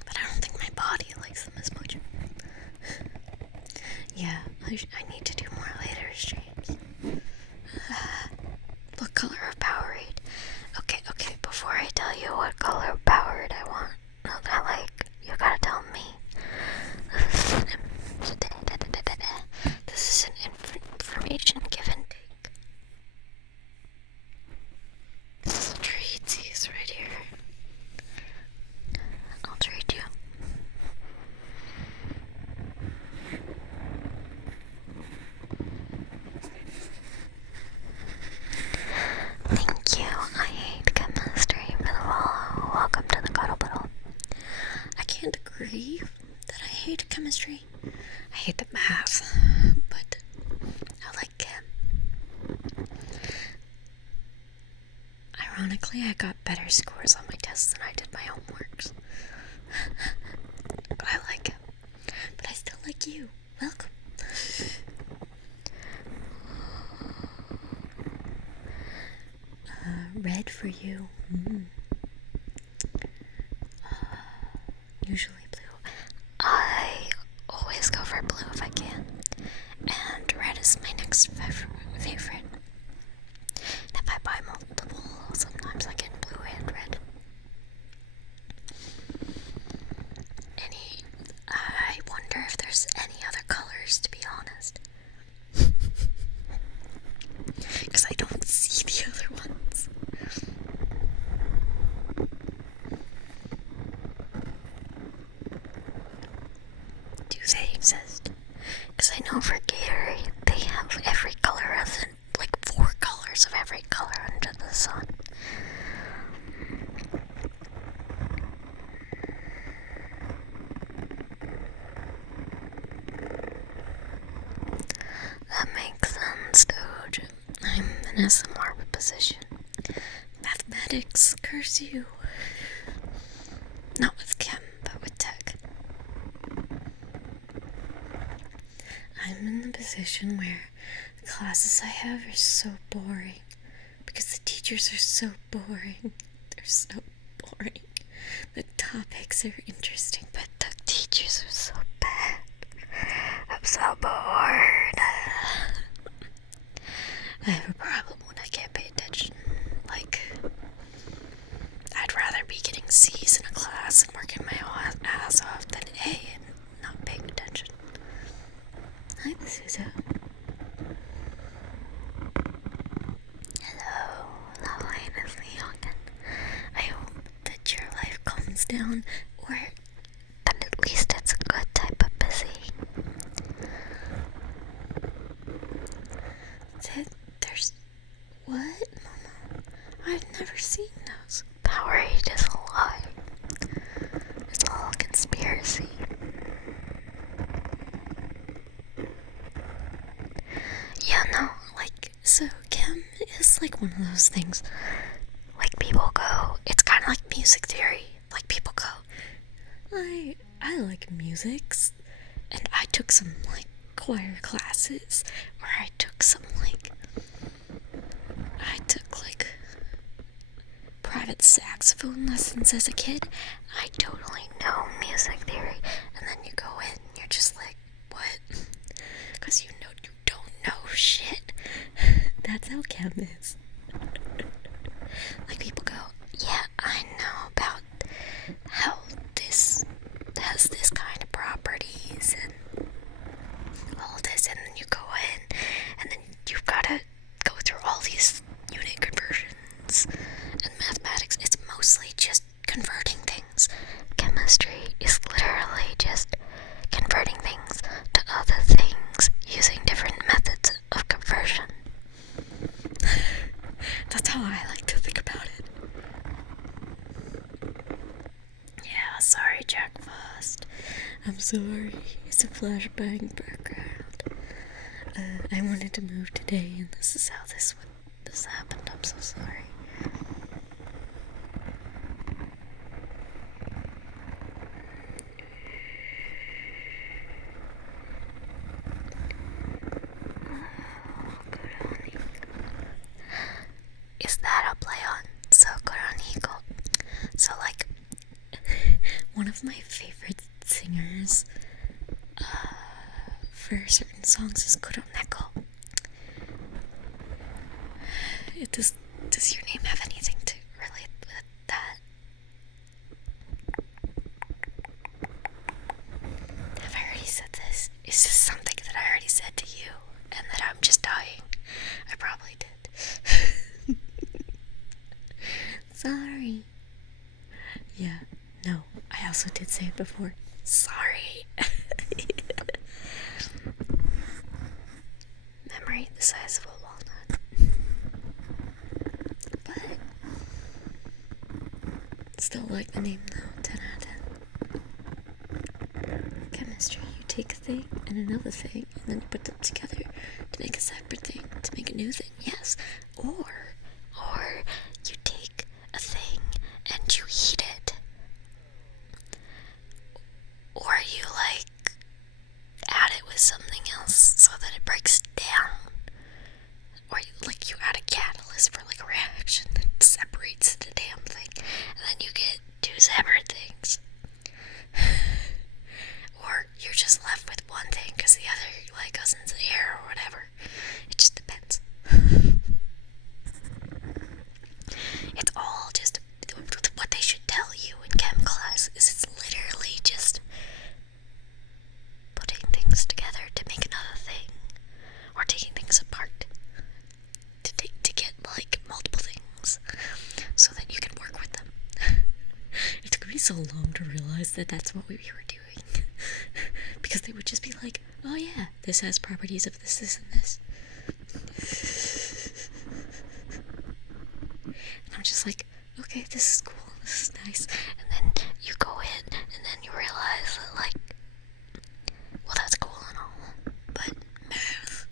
But I don't think my body likes them as much. Yeah, I need to do more later streams. What color of Powerade? Okay, before I tell you what color of Powerade I like, you gotta tell me. This is an information give and take. This is treaties right here. I'll treat you. Thank you. I hate chemistry for the follow. Welcome to the cuddle puddle. I can't agree that I hate chemistry. I hate the math, but I like chem. Ironically, I got better scores on my tests than I did my homeworks. But I like him. But I still like you. Welcome. Red for you. Usually blue. I always go for blue if I can. And red is my next favorite. And if I buy multiple, sometimes I get blue and red. I wonder if there's any other colors, to be honest. Because I don't a similar position. Mathematics, curse you. Not with chem, but with tech. I'm in the position where the classes I have are so boring. Because the teachers are so boring. They're so boring. The topics are interesting, but the teachers are so bad. I'm so bored. I have a problem when I can't pay attention. Like, I'd rather be getting C's in a class and working my ass off than A and not paying attention. Hi, this is Hello, lovely Miss Leon. I hope that your life calms down, or that at least it's a good type of busy. There's... What, Mama? I've never seen those. Powerade is a lie. It's all a conspiracy. Yeah, no, like, so chem is like one of those things. Like, people go, it's kind of like music theory. Like, people go, I like music, and I took some, like, choir classes, or I took private saxophone lessons as a kid. I totally know music theory. And then you go in, and you're just like, what? Because you don't know shit. That's how chem is. Like, people go, yeah, I know about how this has this kind of properties and all this, and then you go in, and then you've got to go through all these unit conversions. And mathematics, it's mostly just converting things. Chemistry is literally just converting things to other things using different methods of conversion. That's how I like to think about it. Yeah, sorry, Jack Frost. I'm sorry. It's a flashbang background. I wanted to move today, and this is how this happened. I'm so sorry. Is that a play on So Good on Eagle? So, like, one of my favorite singers for certain songs is Good on Echo. Does your name have anything to relate with that? Have I already said this? Is this something that I already said to you and that I'm just dying? I probably did. Sorry. Yeah, no, I also did say it before. Sorry. Memory the size of a walnut. But still like the name though, 10 out of 10. Chemistry, you take a thing and another thing, and then you put them together to make a separate thing, to make a new thing, yes. Or you take a thing and you heat it. Or you, like, add it with something else so that it breaks down. Or, you add a catalyst for, like, a reaction that separates the damn thing. And then you get two separate things. Or you're just left with one thing because the other, like, goes into the air or whatever. It just depends. It's all just... What they should tell you in chem class is it's literally just putting things together to make another thing, or taking things apart to get, like, multiple things so that you can work with them. It took me so long to realize that that's what we were doing. Because they would just be like, oh yeah, this has properties of this, this, and this. And I'm just like, okay, this is cool, this is nice. And then you go in, and then you realize that, like, well, that's cool and all, but math.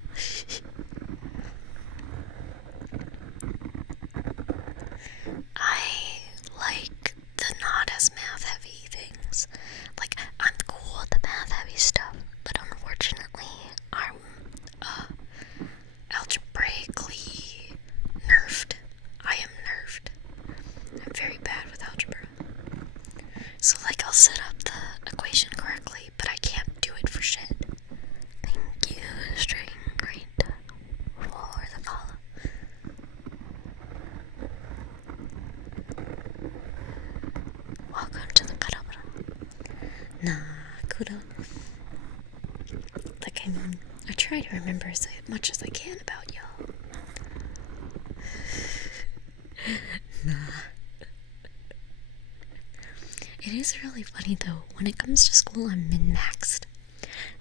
remember as much as I can about y'all. Nah. It is really funny though, when it comes to school, I'm min-maxed.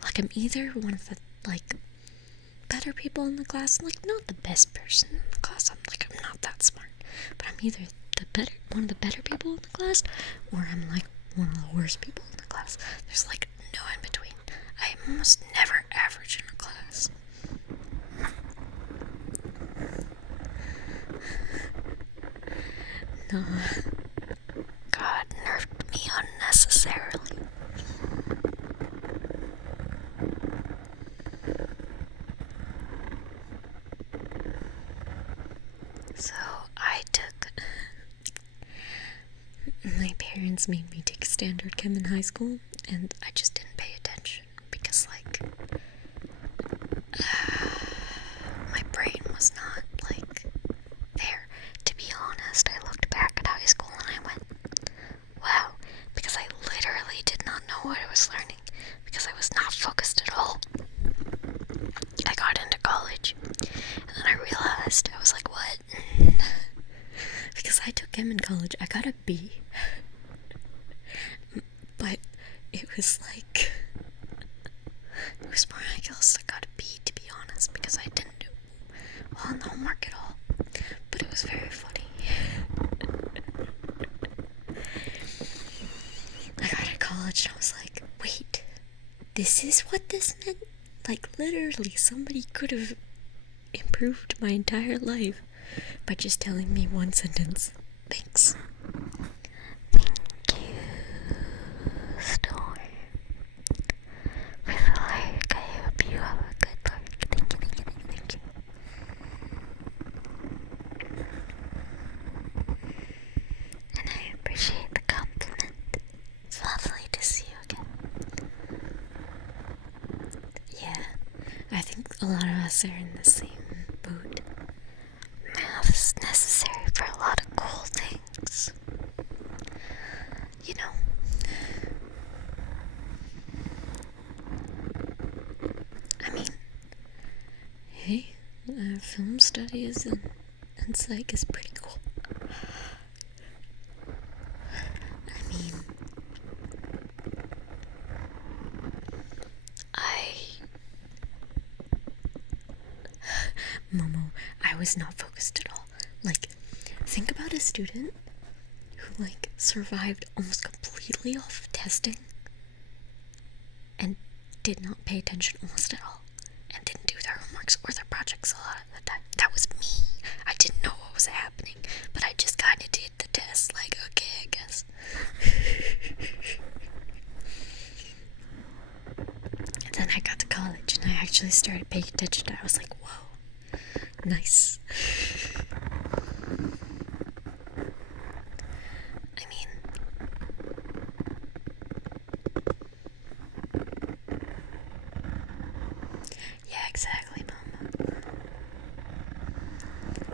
Like, I'm either one of the, like, better people in the class, like, not the best person in the class, I'm not that smart, but I'm either one of the better people in the class, or I'm, like, one of the worst people in the class. There's, like, no in between. I am almost never average in a class. No. God nerfed me unnecessarily. So my parents made me take standard chem in high school, and I just didn't pay attention because, like, my brain was not, like, there. To be honest, I looked back at high school and I went, wow, because I literally did not know what I was learning because I was not focused at all. I got into college, and then I realized, I was like, what? Because I took chem in college, I got a B. But it was like, it was miraculous I got a B, to be honest, because I didn't do well on the homework at all. But it was very funny. I got to college and I was like, wait, this is what this meant? Like, literally, somebody could have improved my entire life by just telling me one sentence. Thanks. Thank you, Storm, for the like. I hope you have a good like. Thank you. And I appreciate the compliment. It's lovely to see you again. Yeah, I think a lot of us are in the same boat. Math is necessary for a lot of cool things. You know. I mean, hey, film studies and psych is pretty cool. I mean, Momo, I was not focused at all. Like, think about a student who, like, survived almost completely off of testing and did not pay attention almost at all and didn't do their homeworks or their projects a lot of the time. That was me. I didn't know what was happening, but I just kind of did the test, like, okay, I guess. And then I got to college and I actually started paying attention. I was like, whoa, nice. I mean, yeah, exactly, Mama.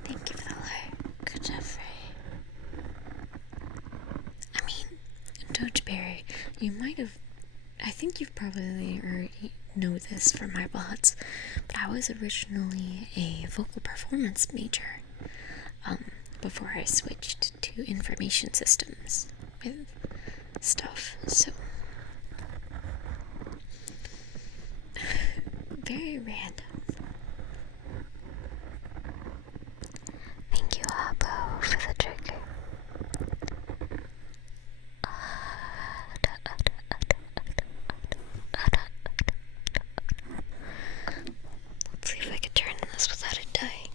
Thank you for the like. Good job, Frey. I mean, Dogeberry, you might have, I think you've probably already know this from my bots, but I was originally a vocal performance major, before I switched to information systems with stuff, so very random. Thank you, Abo, for the trigger. Let's see if I can turn this without it dying.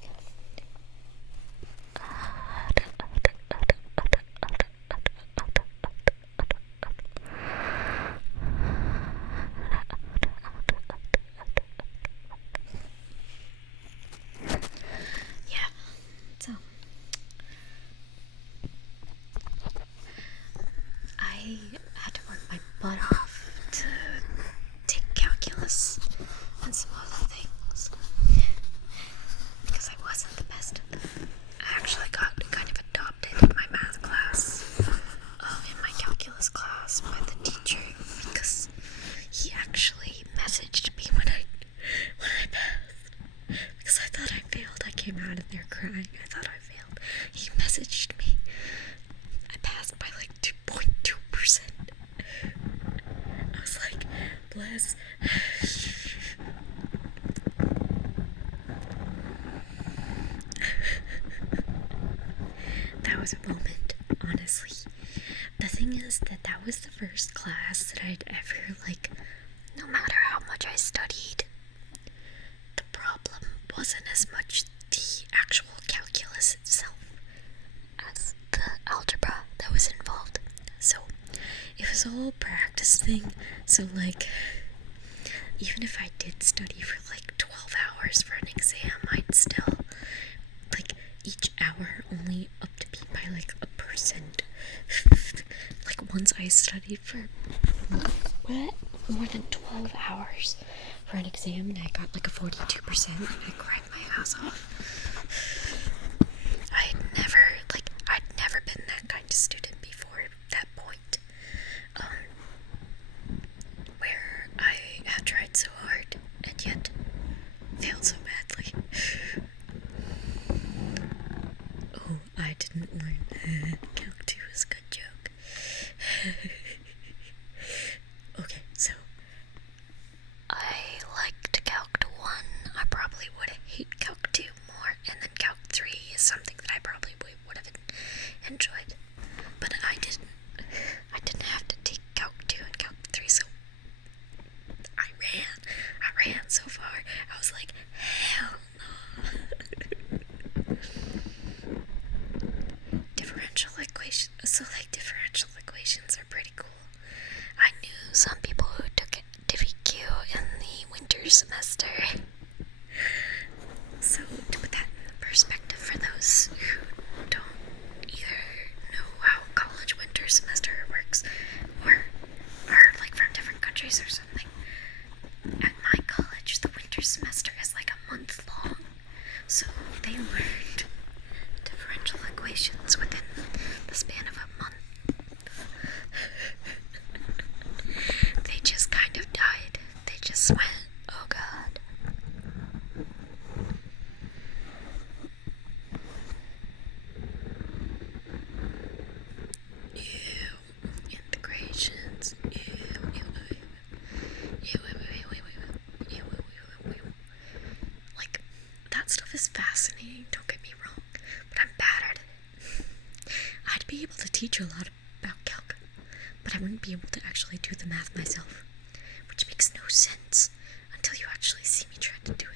failed. I came out of there crying. I thought I failed. He messaged me. I passed by like 2.2%. I was like, bless. That was a moment, honestly. The thing is that was the first class that I'd ever, like, no matter how much I studied, the problem wasn't as much the actual calculus itself as the algebra that was involved. So it was all practice thing. So, like, even if I did study for like 12 hours for an exam, I'd still, like, each hour only up to be by like 1%. Like, once I studied for more than 12 hours for an exam and I got like a 42% and I cried my ass off. I'd never been that kind of student before that point. Where I had tried so hard and yet failed so badly. Oh, I didn't learn. Calc 2 is a good joke. Okay, so I liked Calc 1. I probably would hate Calc 2 more, and then Calc 3 is something that I probably would have enjoyed. But I didn't have to take Calc 2 and Calc 3, so I ran so far. I was like, hell no. Differential equations are pretty cool. I knew some people who took DVQ in the winter semester. So, to put that in perspective for those who don't either know how college winter semester works or are like from different countries or something, at my college the winter semester is like a month long. So they learned differential equations within the span of a month. They just kind of died. They just went, oh god. Ew. Integrations. Like, that stuff is fascinating, don't get me wrong, but I'm bad at it. I'd be able to teach you a lot about calc, but I wouldn't be able to actually do the math myself, which makes no sense until you actually see me try to do it.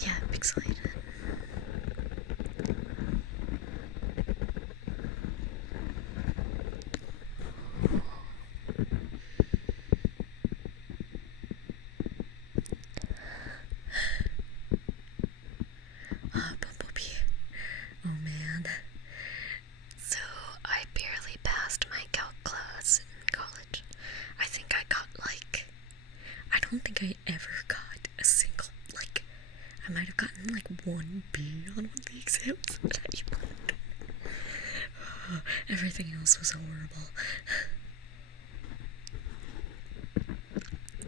Yeah, pixelated. Bumblebee. Oh man. So, I barely passed my calc class in college. I think I got like, I don't think I ever got a single, like, I might have gotten like 1B on one of the exams that I took. Everything else was horrible.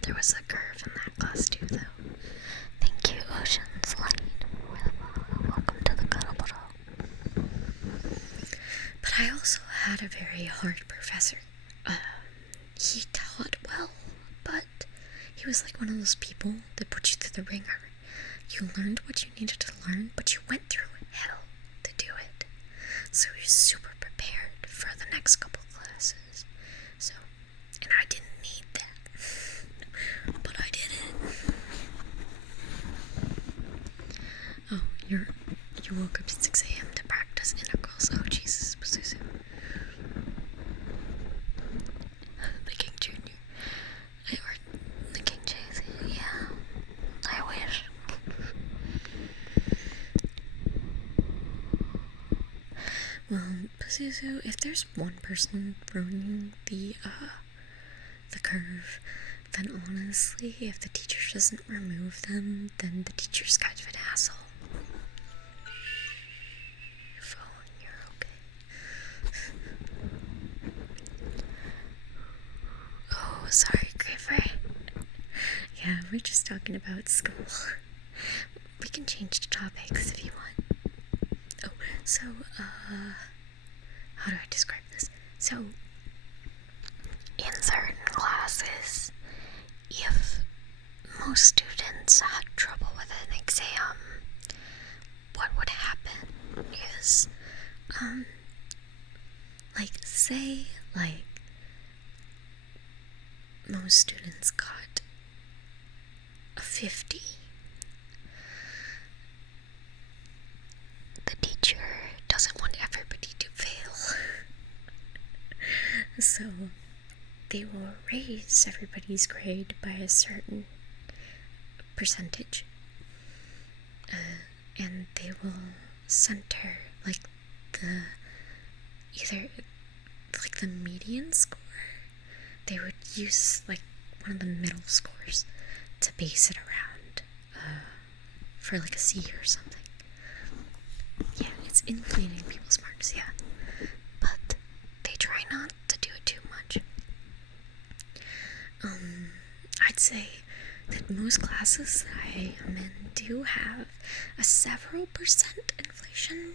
There was a curve in that class too, though. Thank you, Ocean's Light. Welcome to the cuddle bottle. But I also had a very hard professor. He taught well, but he was like one of those people that put you through the ringer. You learned what you needed to learn, but you went through hell to do it. So he was super prepared for the next couple classes. So, and I didn't need that. But I did it. Oh, you woke up at 6 a.m. to practice integrals. Oh, Jesus, Susan. The King Jr. Or the King Jay-Z. Yeah, I wish. Well, Pazuzu, if there's one person ruining the curve, then honestly, if the teacher doesn't remove them, then the teacher's kind of an asshole. Your phone, you're okay. Oh, sorry, Griefer. Yeah, Yeah, we're just talking about school. We can change the topics if you want. Oh, so, how do I describe this? So, in certain classes, if most students had trouble with an exam, what would happen is, say, most students got a 50. The teacher doesn't want everybody to fail. So they will raise everybody's grade by a certain percentage. And they will center the median score. They would use one of the middle scores to base it around for a C or something. Yeah, it's inflating people's marks, yeah. But they try not to do it too much. I'd say that most classes I am in do have a several percent inflation,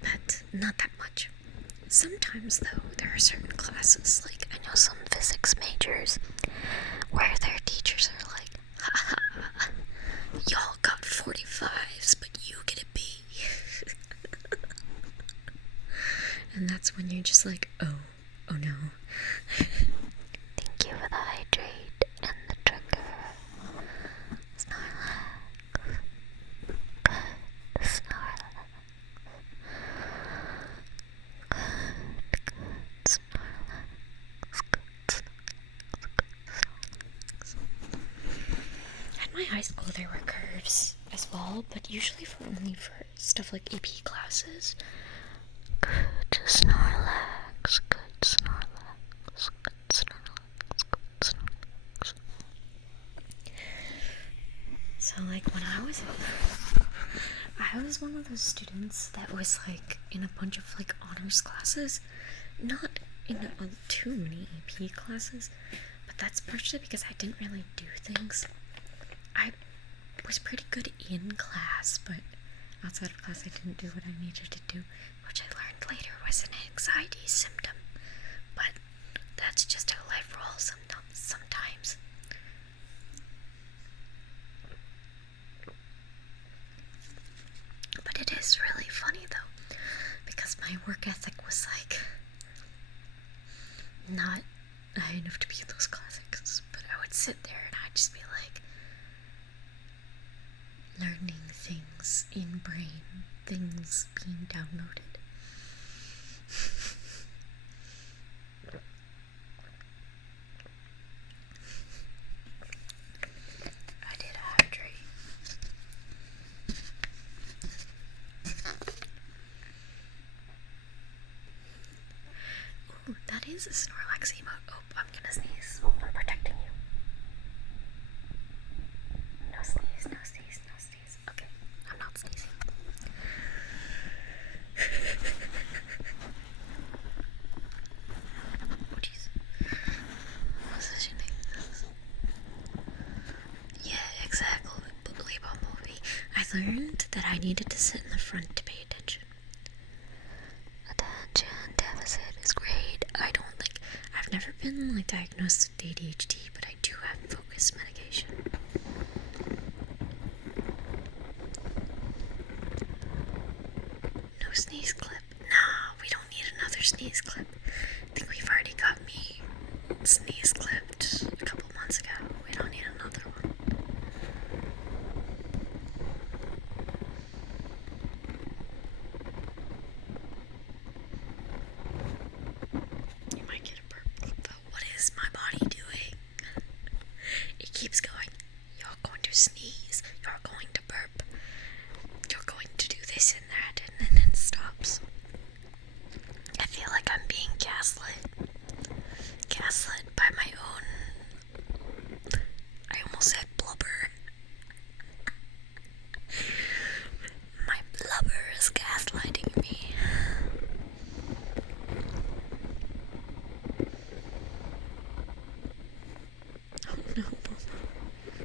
but not that much. Sometimes, though, there are certain classes, I know some physics majors, where their teachers are like, ha ha, y'all got 45s, but you get a B. And that's when you're just like, oh no. Thank you for the hydrate and the trigger. Snorlax. Good Snorlax. Good Snorlax. Good Snorlax. At my high school there were curves as well, but usually only for stuff like AP classes. Good Snorlax, good Snorlax, good Snorlax, good Snorlax. So, when I was one of those students that was, in a bunch of, honors classes. Not in too many AP classes, but that's partially because I didn't really do things. I was pretty good in class, but outside of class I didn't do what I needed to do, which I learned later was an anxiety symptom. But that's just how life rolls sometimes. But it is really funny though, because my work ethic was not high enough to be in those classics, but I would sit there and I'd just be learning things in brain, things being downloaded. I did hydrate. Ooh, that is a Snorlax emote. Oh, I'm gonna sneeze. I'm protecting you. No sneeze, no sneeze, no sneeze. Okay, I'm not sneezing. Oh, jeez. Positioning. Yeah, exactly. Bumblebee. I learned that I needed to sit in the front to pay attention. Attention deficit is great. I've never been diagnosed with ADHD, but I do have focus medication. No sneeze clip. Nah, we don't need another sneeze clip. I think we've already got me sneeze clipped a couple months ago. We don't need another one. You might get a burp clip though. What is my body doing? It keeps going. You're going to sneeze. You're going to burp. You're going to do this and that, and then it stops. I feel like I'm being gaslit. Gaslit by my own. I almost said blubber. My blubber is gaslighting me. Oh no, Mama.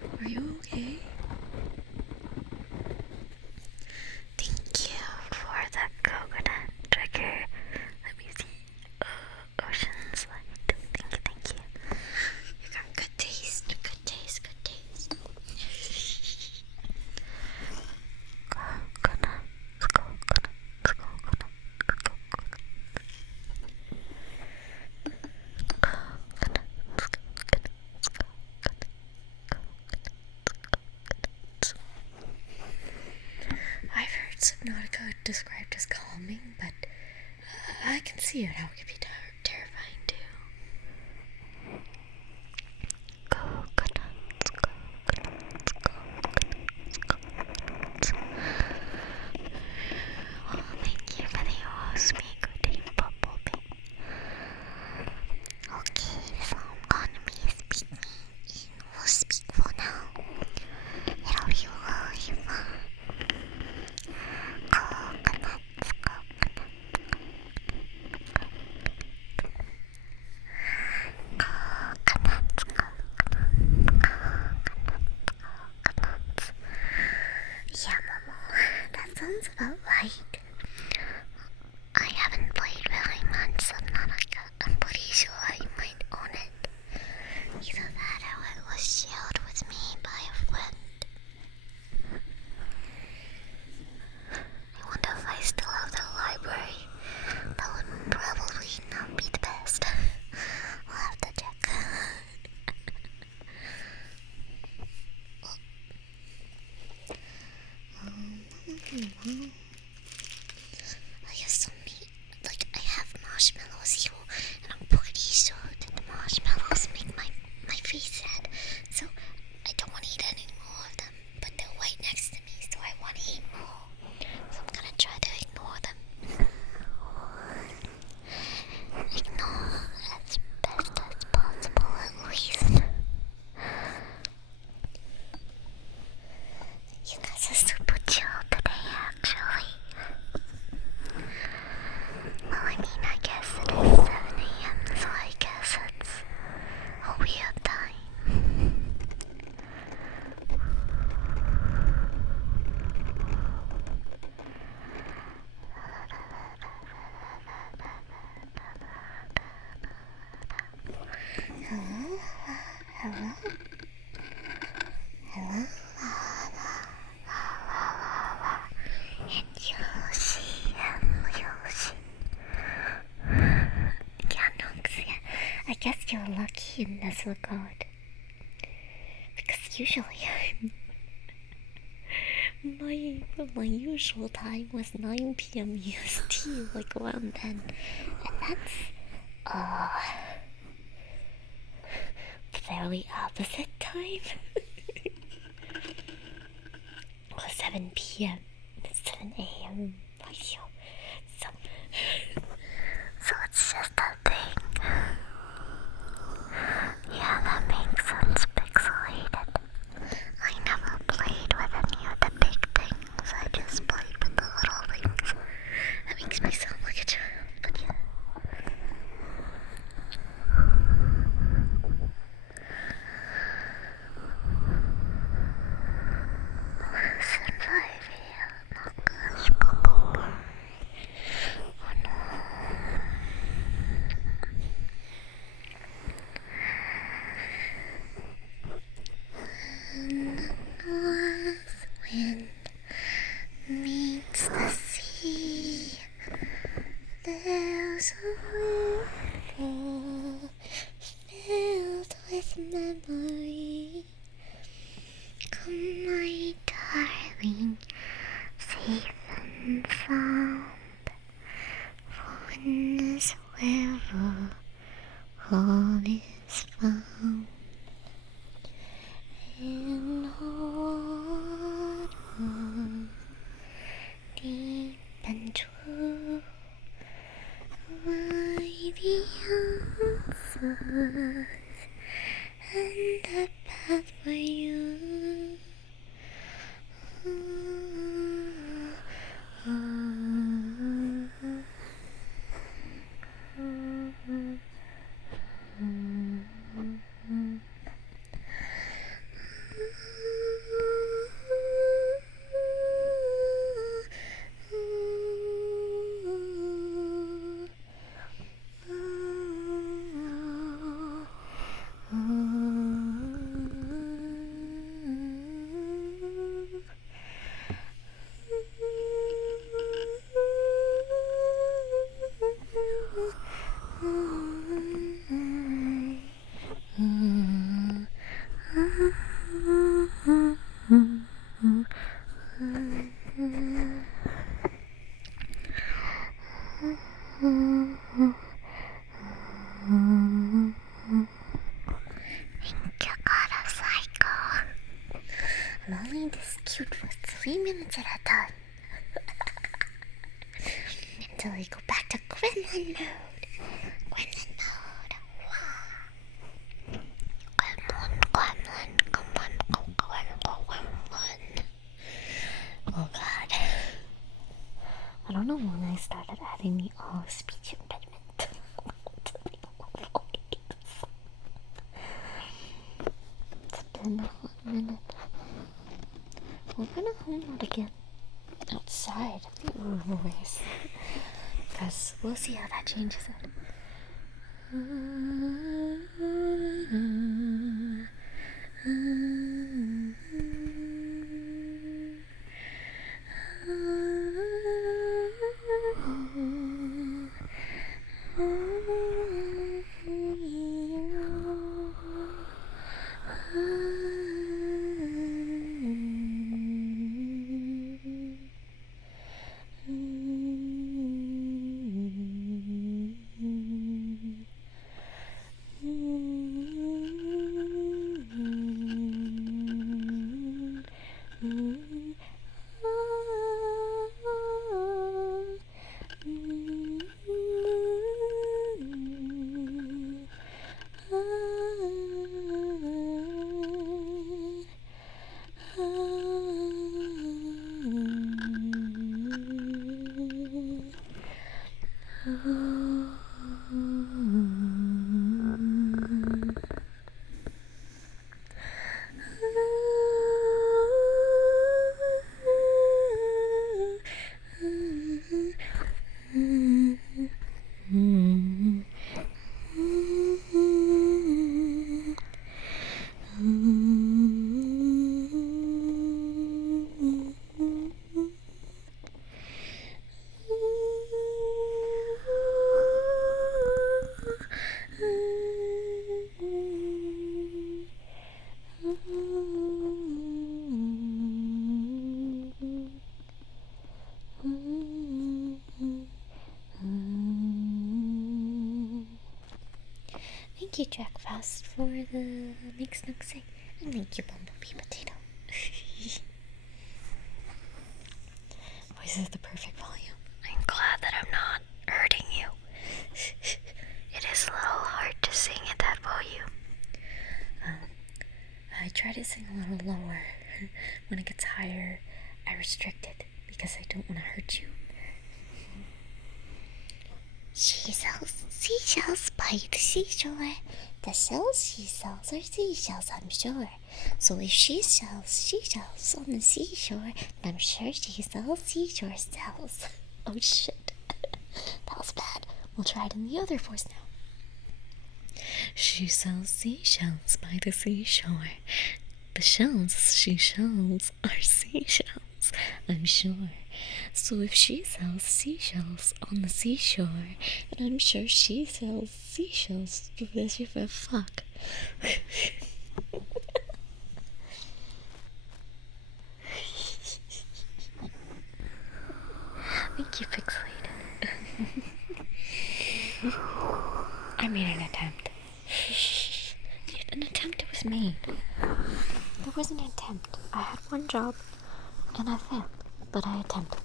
not described as calming, but I can see how it can be terrifying too. Coconuts, coconuts, coconuts. Oh, thank you for the speaker bumblebee. Okay, so I'm gonna be speaking in will speak for now. It'll be really fun. Coconuts, coconuts. Yeah, Momo, that sounds about right. I haven't played very much, so I'm pretty sure I might own it. Either that or it was shared with me by a friend. I wonder if I still have the library. That would probably not be the best. We'll have to check. I have so many, I have marshmallows here, and I'm pretty sure that the marshmallows make my face sad, so I don't want to eat any more of them, but they're right next to me, so I want to eat more, so I'm gonna try to ignore them. Ignore as best as possible, at least. You guys are super chill today, actually. Well, I mean, I guess it is 7 a.m., so I guess it's a weird time. Hello? Hello? Hello? And Yoshi. Yeah, Nugs, yeah. I guess you're lucky in this regard. Because usually my usual time was 9 p.m. EST, around then. And that's, very opposite time. Or 7 p.m. 7 a.m. by you. So it's just a thing. Yeah, that makes sense, pixelated. I never played with any of the big things, I just played with the little things. That makes me sound like a child, but yeah. Wind meets the sea. There's a river filled with memory. Come, my darling, safe and sound. For in this river all is found. In the water, deep and true, lie the answers and the path for you. is cute for 3 minutes at a time. Until we go back to gremlin mode. Gremlin mode. Wow. Gremlin. Oh god. I don't know when I started adding the speech impediment to the voice. It's been a hot minute. We're gonna home out again. Outside of the voice. Because we'll see how that changes it. Thank you, Jack Frost, for the Make Snugs say, and thank you, Bumblebee Potato. Voice is the perfect volume. I'm glad that I'm not hurting you. It is a little hard to sing at that volume. I try to sing a little lower. When it gets higher, I restrict it because I don't want to hurt you. She sells seashells by the seashore. The shells she sells are seashells, I'm sure. So if she sells seashells on the seashore, then I'm sure she sells seashore shells. Oh shit. That was bad. We'll try it in the other voice now. She sells seashells by the seashore. The shells she sells are seashells, I'm sure. So if she sells seashells on the seashore, then I'm sure she sells seashells because you for fuck. Thank you, Pixelated. I made an attempt. An attempt was made. There was an attempt. I had one job, and I failed, but I attempted.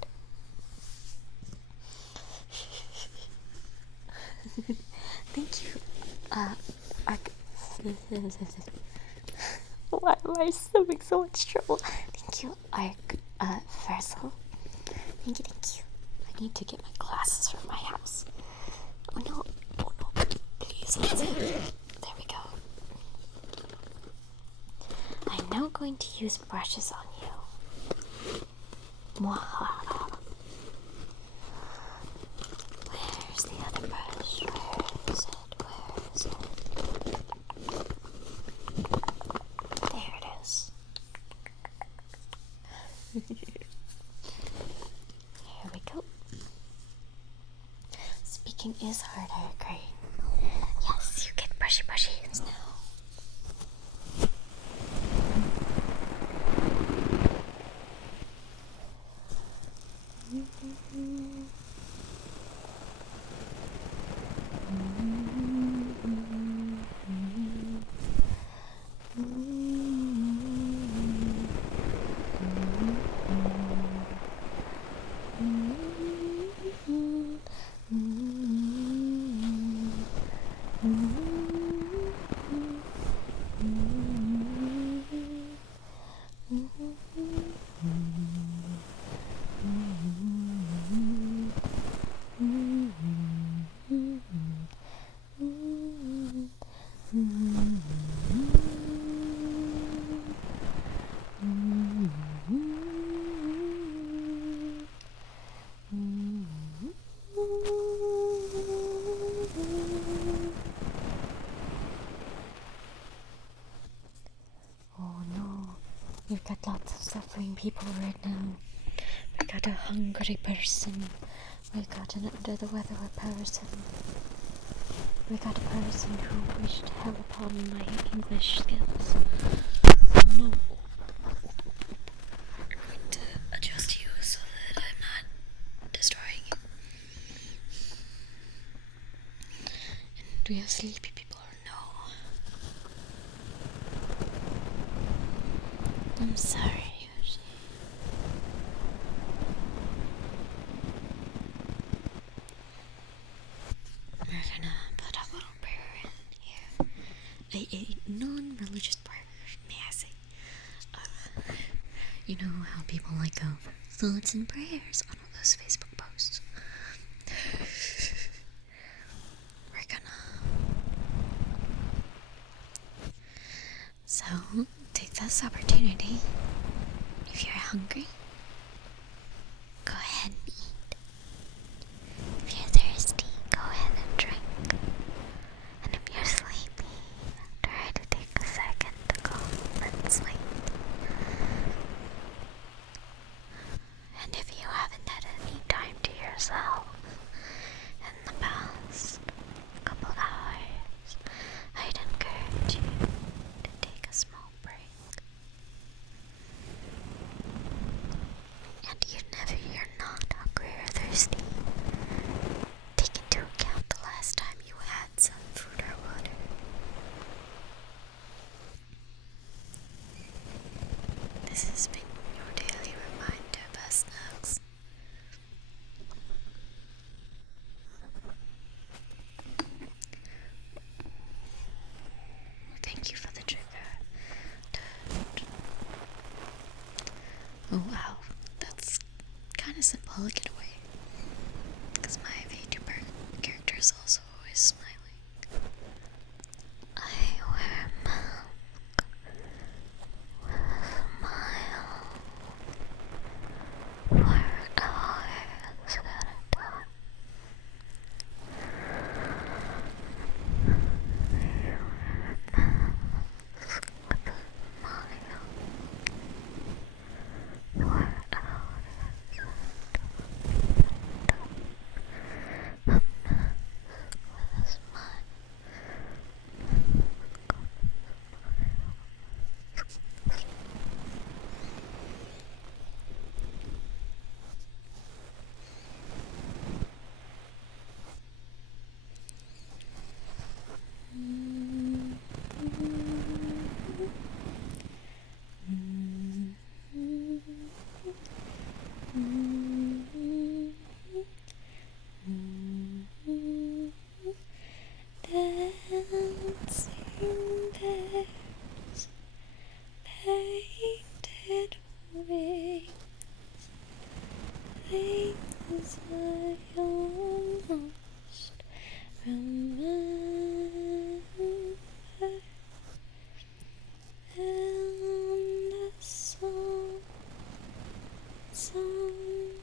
Thank you. Why am I having so much trouble? Thank you, Versal. Thank you. I need to get my glasses from my house. Oh no, please, that's it. There we go. I'm now going to use brushes on you. Mwahaha. Where's the other brush? Where is it? There it is. Here we go. Speaking is hard, I agree. Yes, you get brushy hands now. Oh no, we've got lots of suffering people right now. We got a hungry person. We got an under the weather person. We got a person who wished hell upon my English skills. Oh no. I'm going to adjust you so that I'm not destroying you. And we have sleepy people or no? I'm sorry, Yoshi. We're gonna put a little prayer in here. A non-religious prayer, may I say. You know how people like go, thoughts and prayers on all those Facebook posts. We're gonna... So, take this opportunity. If you're hungry, go ahead and eat. If you're thirsty, go ahead and drink. And if you're sleepy, try to take a second to go and sleep. And if you haven't had any time to yourself in the past couple hours, I'd encourage you to take a small break. And even if you're not hungry or thirsty, take into account the last time you had some food or water. This has been your daily reminder by Snugs. Thank you for the trigger. Oh wow, that's kind of symbolic in a way, because my VTuber character is also always smiling. I wear a mask with a smile for hours at a time. Dancing bears, painted wings, things I almost remember, and the song someone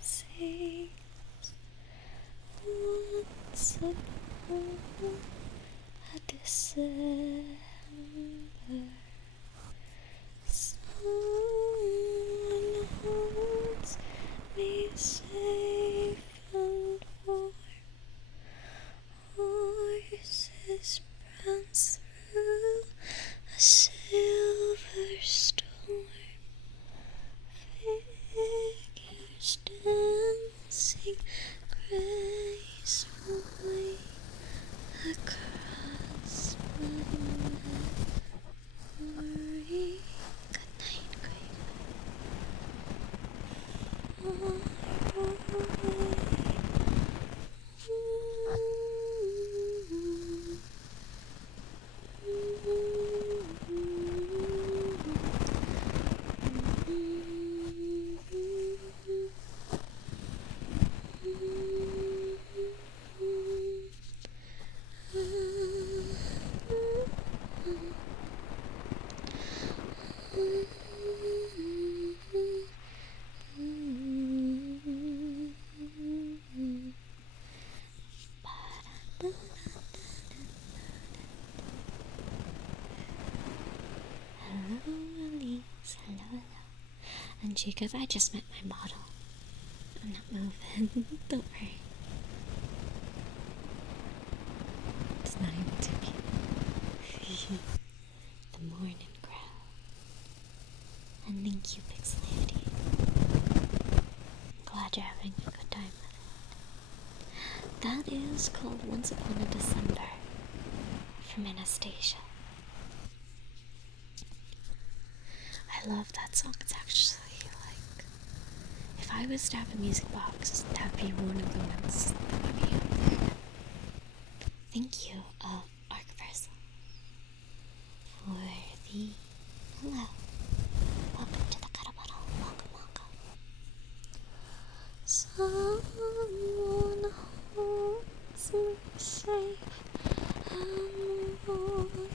sings once upon a December. Someone holds me safe and warm. Horses prance through a silver storm. Figures dancing gracefully across my memory. Good night, Far away. And Jacob, I just met my model. I'm not moving. Don't worry. It's not even too cute. The morning crowd. And thank you, Pixelity. I'm glad you're having a good time with it. That is called Once Upon a December from Anastasia. I love that song. It's actually like, if I was to have a music box, that'd be one of the ones that would be up there. Thank you, Archverse, for the hello. Welcome to the Cuddle Bottle. Welcome, welcome. Someone holds me safe and warm.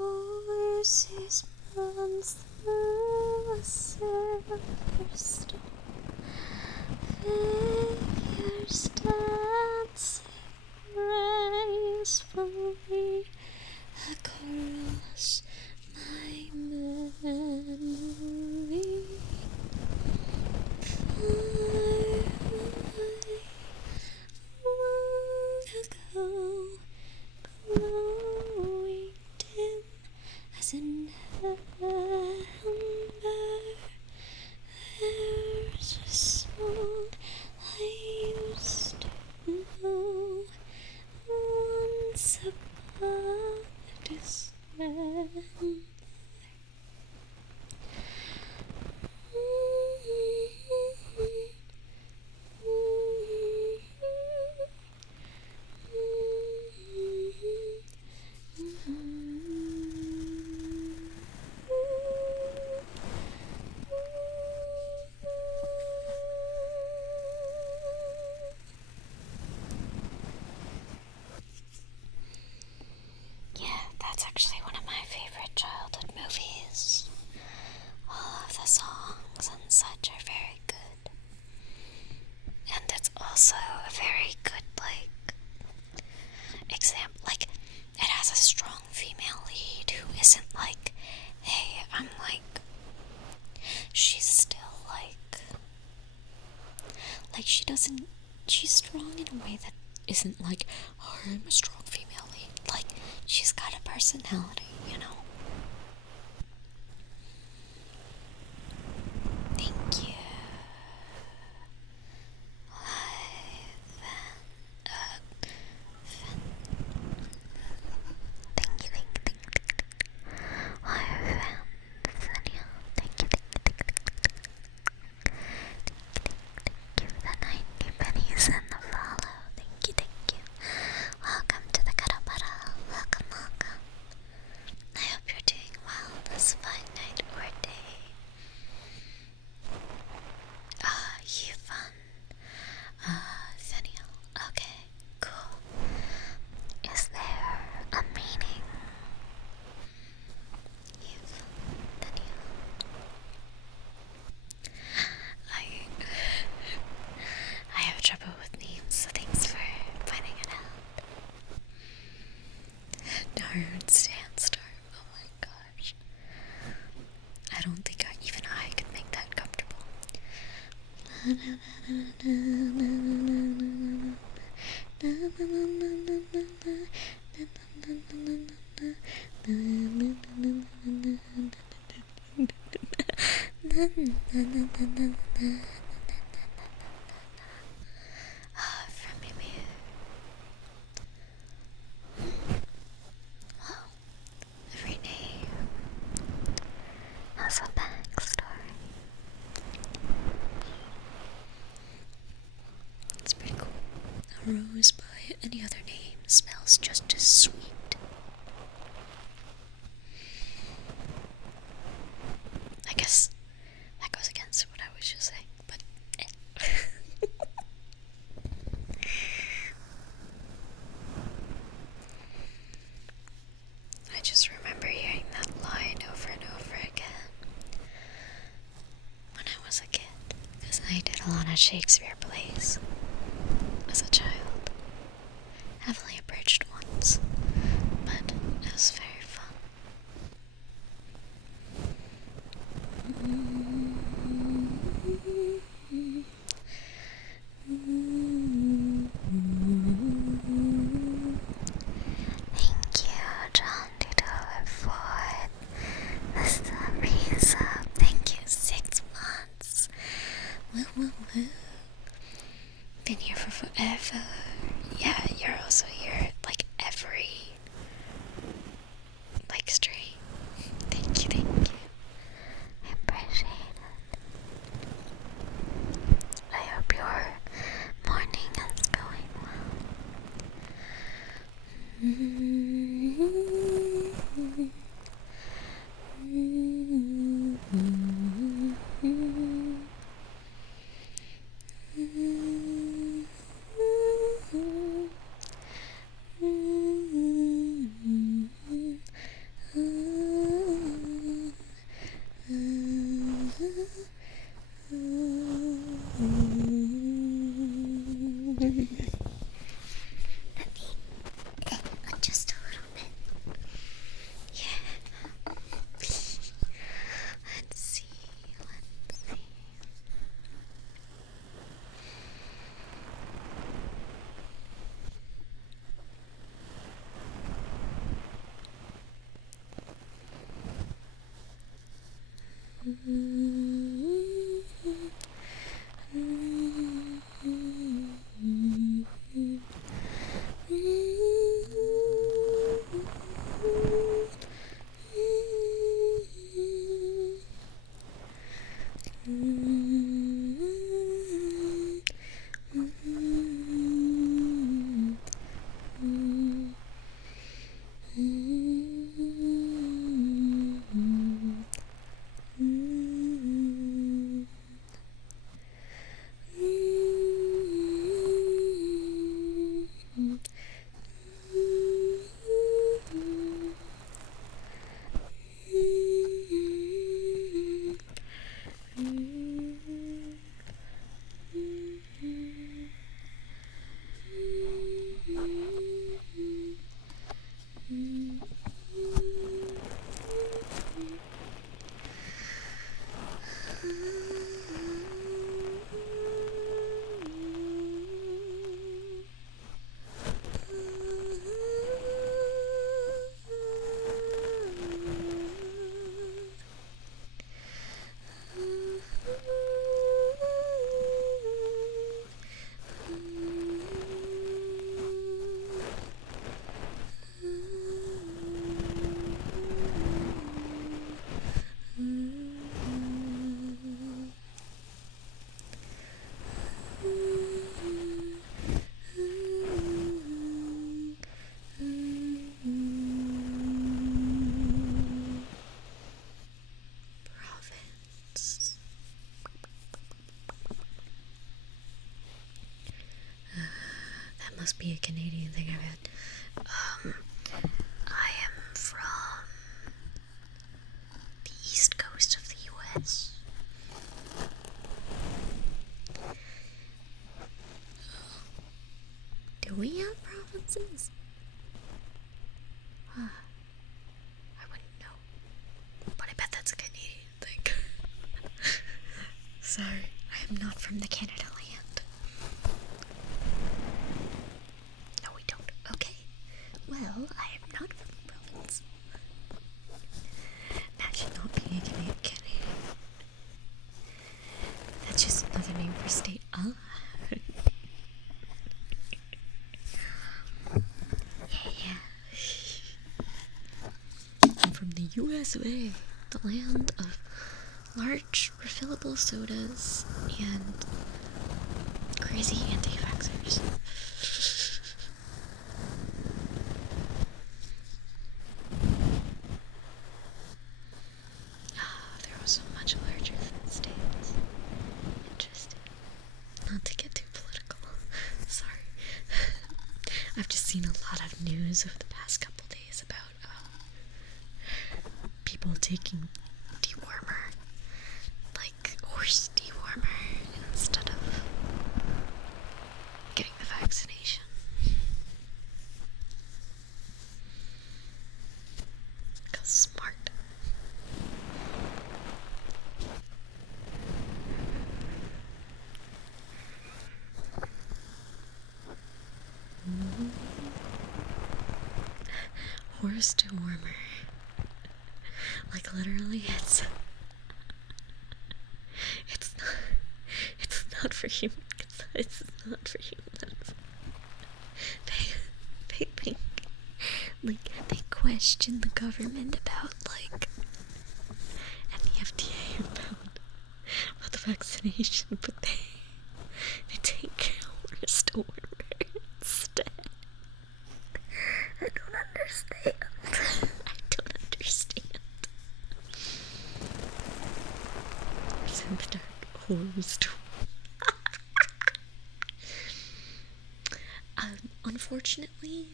Oasis burns through a silver storm. Figures dancing gracefully across my memory. Far away, long ago, glowing dim as in November, there's a song I used to know. Once upon a December. Yeah, that's actually one of my favorite childhood movies. All of the songs and such are very good. And it's also a very good, like, example. Like, it has a strong female lead who isn't like, hey, I'm like, she's still like she doesn't, she's strong in a way that isn't like, oh, I'm a strong female lead. Like, she's got a personality, you know? Thank you. Thank you. The 90 pennies and the follow. Thank you. Welcome to the Cuddle Bottle. Welcome. I hope you're doing well this fine night or day. You fun. Fenial. Okay, cool. Is there a meaning? I have trouble with names, so thanks for finding it out. Darn Sandstorm, oh my gosh. I don't think even I could make that comfortable. From Mimi. Well, every name has a backstory. It's pretty cool. A rose by any other name smells just as sweet. I guess that goes against what I was just saying, but I just remember hearing that line over and over again when I was a kid, because I did a lot of Shakespeare plays as a child. Heavily abridged ones, but it was very fun. Woo woo woo. Been here for forever. Yeah, you're also here like every stream. Thank you, thank you. I appreciate it. I hope your morning is going well. Just a little bit. Yeah. Let's see. That must be a Canadian thing I've had. I am from the east coast of the US. Do we have provinces? I wouldn't know. But I bet that's a Canadian thing. Sorry, I am not from the Canada land. No, we don't. Okay. Well, I am not from the province. Imagine not being a Canadian. That's just another name for state. Yeah. I'm from the US of A, the land of large refillable sodas and crazy anti-vaxxers. They're also much larger than the States. Interesting. Not to get too political. Sorry. I've just seen a lot of news over the past couple days about people taking dewormer, like horse dewormer, instead of getting the vaccination. Because smart. Horse dewormer. Like literally, it's not for humans. It's not for humans. They think, like, they question the government about, like, and the FDA about the vaccination, but they take horse to work instead. I don't understand. I don't understand. Send the dark horse to unfortunately,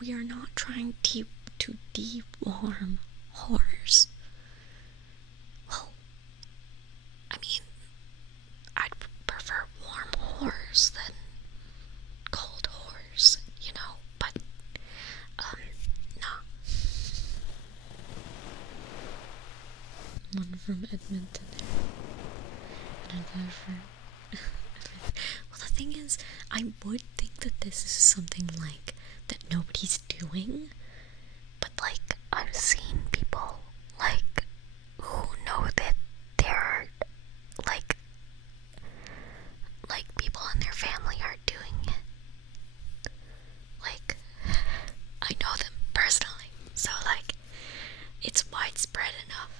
we are not trying to deworm horrors. Well, I mean, I'd prefer warm horrors than cold horrors, you know, but, no. One from Edmonton, another from... Well, the thing is, I would think that this is something, like, that nobody's doing, but, like, I've seen people, like, who know that they're, like people in their family are doing it. Like, I know them personally, so, like, it's widespread enough.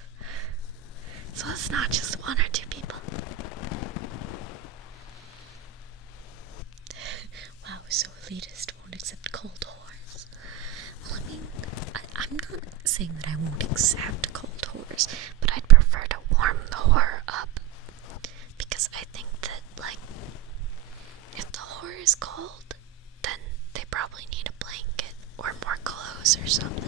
So it's not just one or two people. Wow, so elitist, won't accept cold horrors. Well, I mean, I'm not saying that I won't accept cold horrors, but I'd prefer to warm the horror up. Because I think that, like, if the horror is cold, then they probably need a blanket or more clothes or something.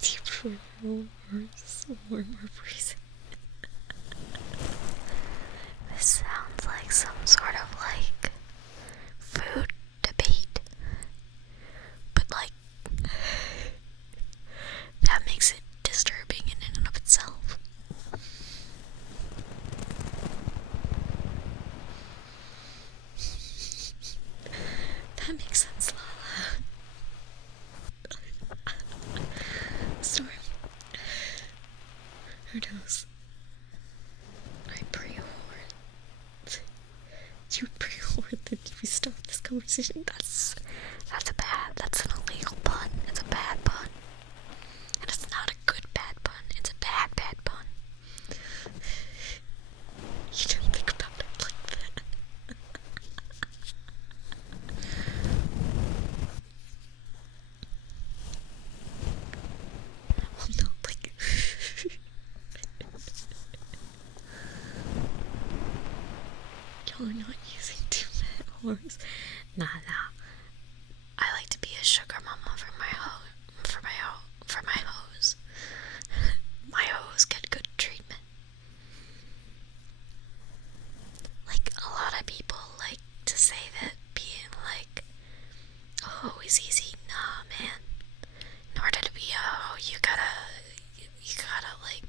Do you prefer horrors or more freezing? This sounds like some sort of, like, food debate. But, like, that makes it disturbing in and of itself. That makes sense, Lala. Storm. Who knows? I pre-warned. You pre-warned that we stop this conversation. That's an illegal pun. It's a bad pun. And it's not a good bad pun. It's a bad pun. You didn't think about it like that. Well, no, like... Y'all are not using too many horns. Nah. I like to be a sugar mama for my hoes. My hoes get good treatment. Like, a lot of people like to say that being, like, a hoe is easy. Nah, man. In order to be a hoe, you gotta, like,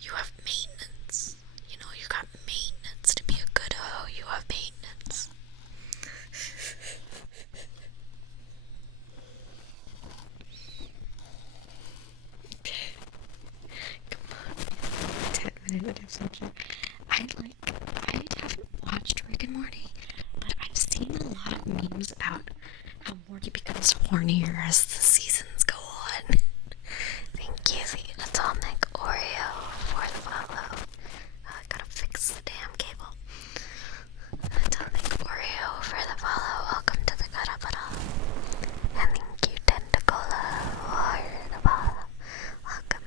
you have maintenance. You know, you got maintenance. To be a good hoe, you have maintenance. Come on. 10-minute assumption. I haven't watched Rick and Morty, but I've seen a lot of memes about how Morty becomes hornier as the seasons go on. Thank you, the Atomic Oreo, for the follow. I gotta fix the damn cable. Atomic Oreo for the follow. Welcome to the Garabara. And thank you, Tentacola, for the follow. Welcome.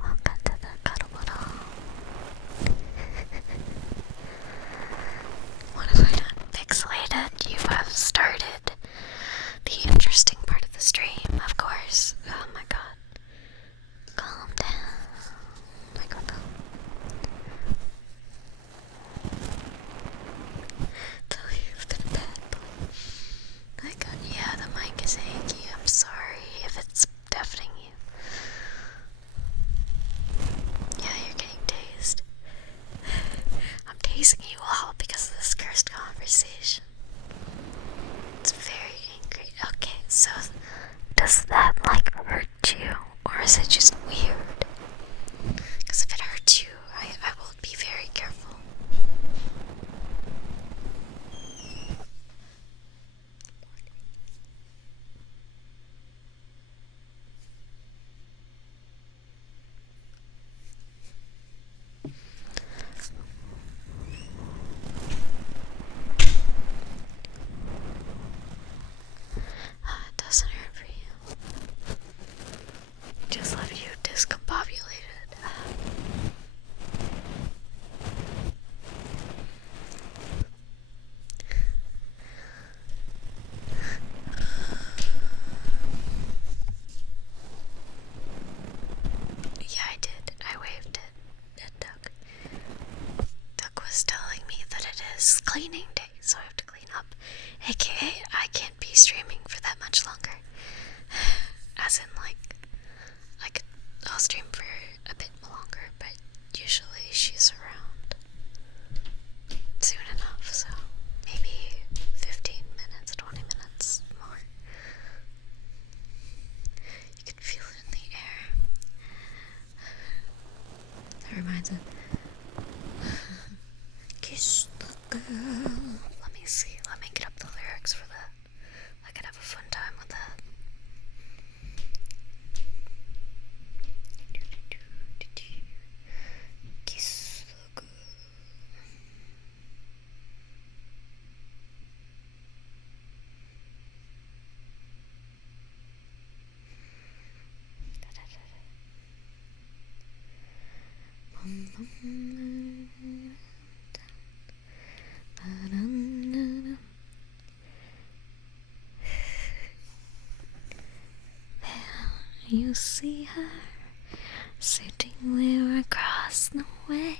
Welcome to the Garabara. What have I done? Pixelated, you have started the interesting part of the stream, of course. Oh my god. Calm down. Microphone. Tell you you've been a bad boy. My god, yeah, the mic is achy. I'm sorry if it's deafening you. Yeah, you're getting tased. I'm tasing you all because of this cursed conversation. so does that like hurt you, or is it just weird? Because if it hurts you, I will be very careful. It doesn't hurt for you. Just left you discombobulated. Yeah, I did. I waved at Doug. Doug was telling me that it is cleaning day, so I have to clean up. AKA, I can't be streaming for that much longer. As in, like, I'll stream for a bit longer, but usually she's around soon enough, so maybe 15 minutes, 20 minutes more. You can feel it in the air. That reminds me. Kiss the girl. Let me see. Let me get up the lyrics for that. I could have a fun time with that. Kiss the girl. You see her sitting there across the way.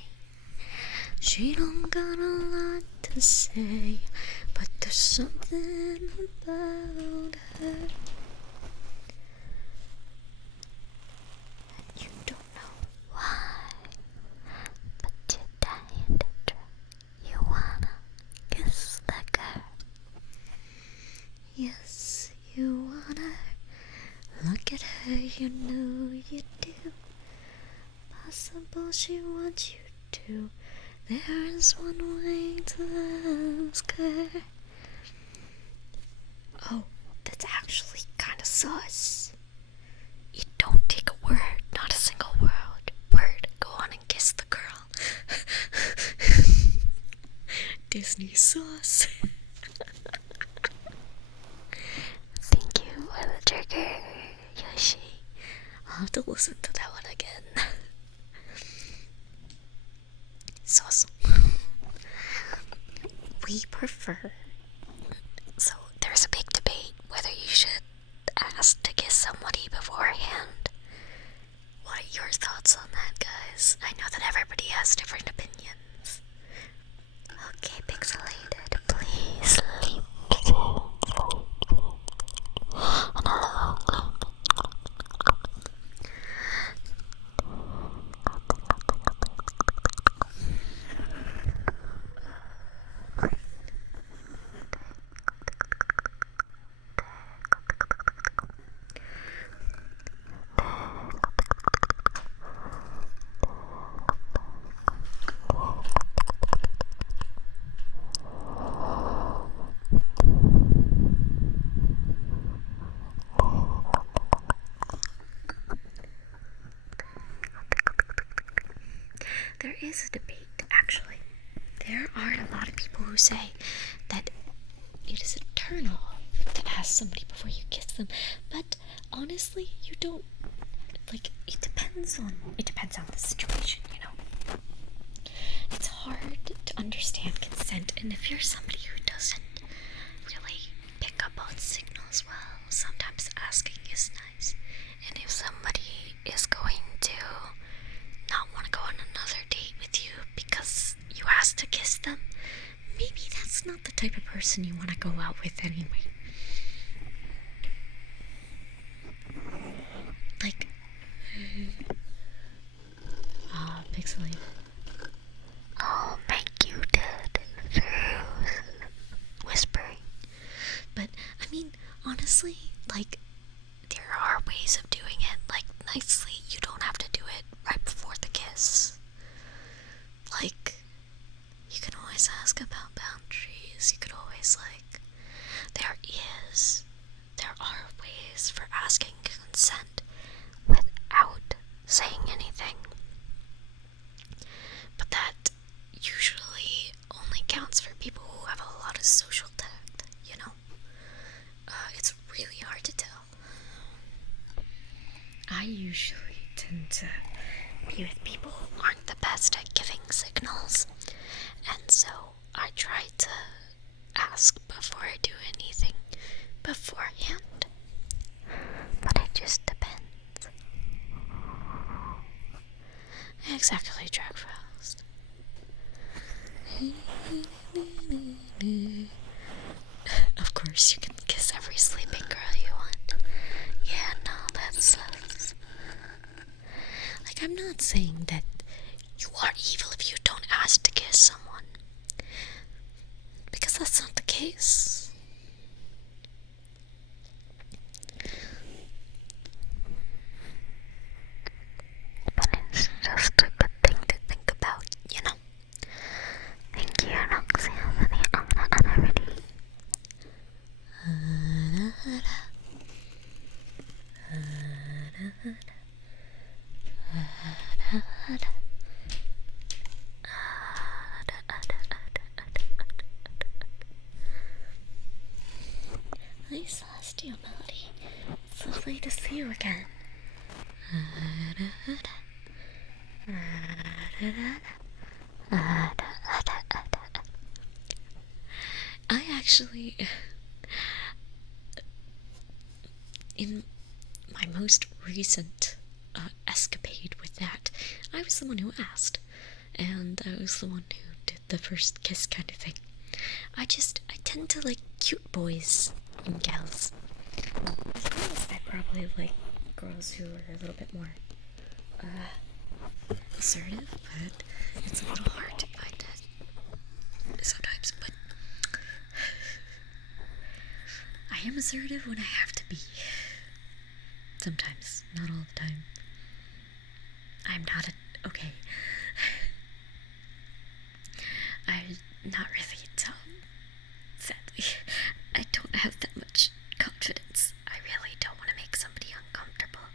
She don't got a lot to say, but there's something about her, and you don't know why, but you're dying to try. You wanna kiss the girl. Yes, you wanna. Look at her, you know you do. Possible she wants you to. There is one way to ask her. Oh, that's actually kinda sus. You don't take a word, not a single word. Go on and kiss the girl. Disney sauce. Thank you for the trigger, Yoshi. I'll have to listen to that one again. Sauce. We prefer. So there's a big debate whether you should ask to kiss somebody beforehand. What are your thoughts on that, guys? I know that everybody has different opinions. Okay, Pixelated, please leave. There is a debate, actually. There are a lot of people who say that it is a turn off to ask somebody before you kiss them, but honestly, you don't, like, it depends on the situation, you know. It's hard to understand consent, and if you're somebody who doesn't really pick up on signals well, sometimes asking is nice. And if somebody is going to not want to go on another date with you because you asked to kiss them, maybe that's not the type of person you want to go out with anyway. Like, Pixelated. I'll make you dead through whispering. But, I mean, honestly, like, there are ways of doing it, like, nicely. You don't have to do it right before the kiss. Like, you can always ask about boundaries. You could always, like, there are ways for asking consent without saying anything. But that usually only counts for people who have a lot of social tact, you know? It's really hard to tell. I usually tend to be with people who aren't the best at giving signals, and so I try to ask before I do anything beforehand. But it just depends. Exactly, Jack Frost. Of course, you can kiss every sleeping girl you want. Yeah, no, that's like, I'm not saying that you are evil if you don't ask to kiss someone, because that's not the case. But it's just a good thing to think about, you know? Thank you, Roxy, for the honor and everything. Hi, Celestial Melody. It's lovely to see you again. I actually, in my most recent escapade with that, I was the one who asked, and I was the one who did the first kiss kind of thing. I tend to like cute boys and gals. As girls, I probably like girls who are a little bit more assertive, but it's a little hard to find it sometimes. But I am assertive when I have to be. Sometimes, not all the time. I'm not okay. I'm not really sadly. I don't have that much confidence. I really don't want to make somebody uncomfortable.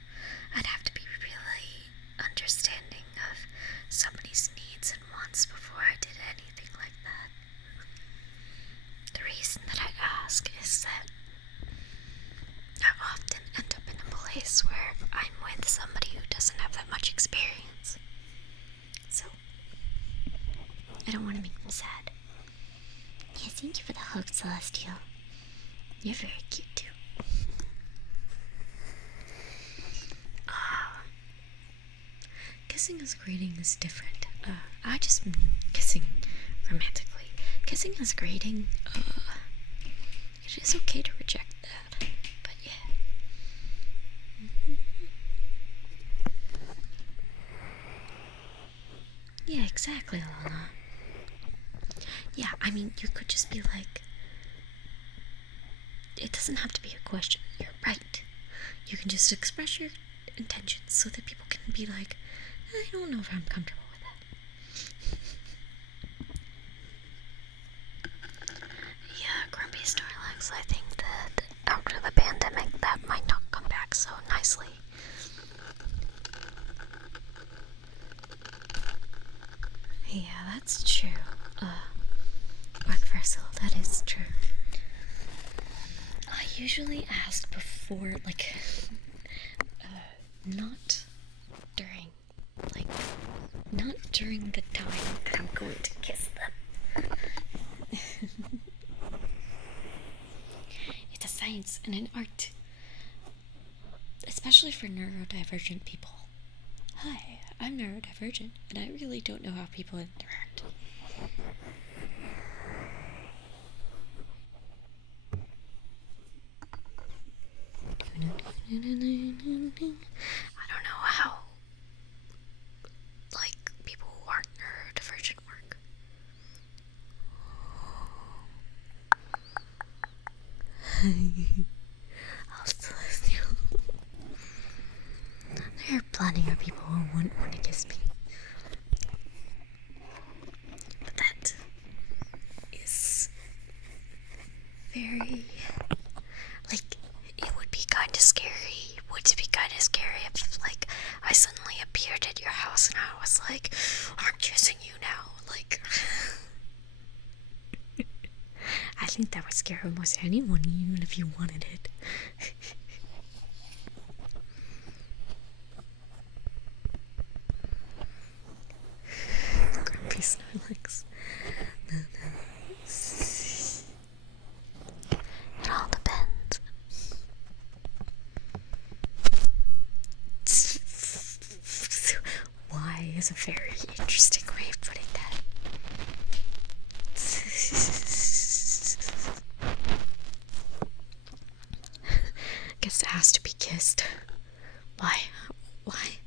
I'd have to be really understanding of somebody's needs and wants before I did anything like that. The reason that I ask is that I often end up in a place where I'm with somebody who doesn't have that much experience. So, I don't want to make them sad. Yeah, thank you for the hug, Celestial. You're very cute, too. Kissing as a greeting is different. I just mean kissing romantically. Kissing as a greeting, it is okay to reject that. But yeah. Yeah, exactly, Lala. Yeah, I mean, you could just be like, it doesn't have to be a question. You're right. You can just express your intentions so that people can be like, I don't know if I'm comfortable with that. Yeah, Grumpy Snorlax, I think that after the pandemic, that might not come back so nicely. Yeah, that's true. Universal, that is true. I usually ask before, like, not during the time that I'm going to kiss them. It's a science and an art, especially for neurodivergent people. Hi, I'm neurodivergent, and I really don't know how people interact. I don't know how, like, people who aren't neurodivergent work. I'll still kiss me. But that is very, like, it would be kind of scary. Would it be kind of scary if, like, I suddenly appeared at your house and I was like, I'm kissing you now, like. I think that would scare almost anyone, even if you wanted it. Grumpy Snugs. It all depends. Why is a very interesting way of putting that. Guess it has to be kissed. Why? Why?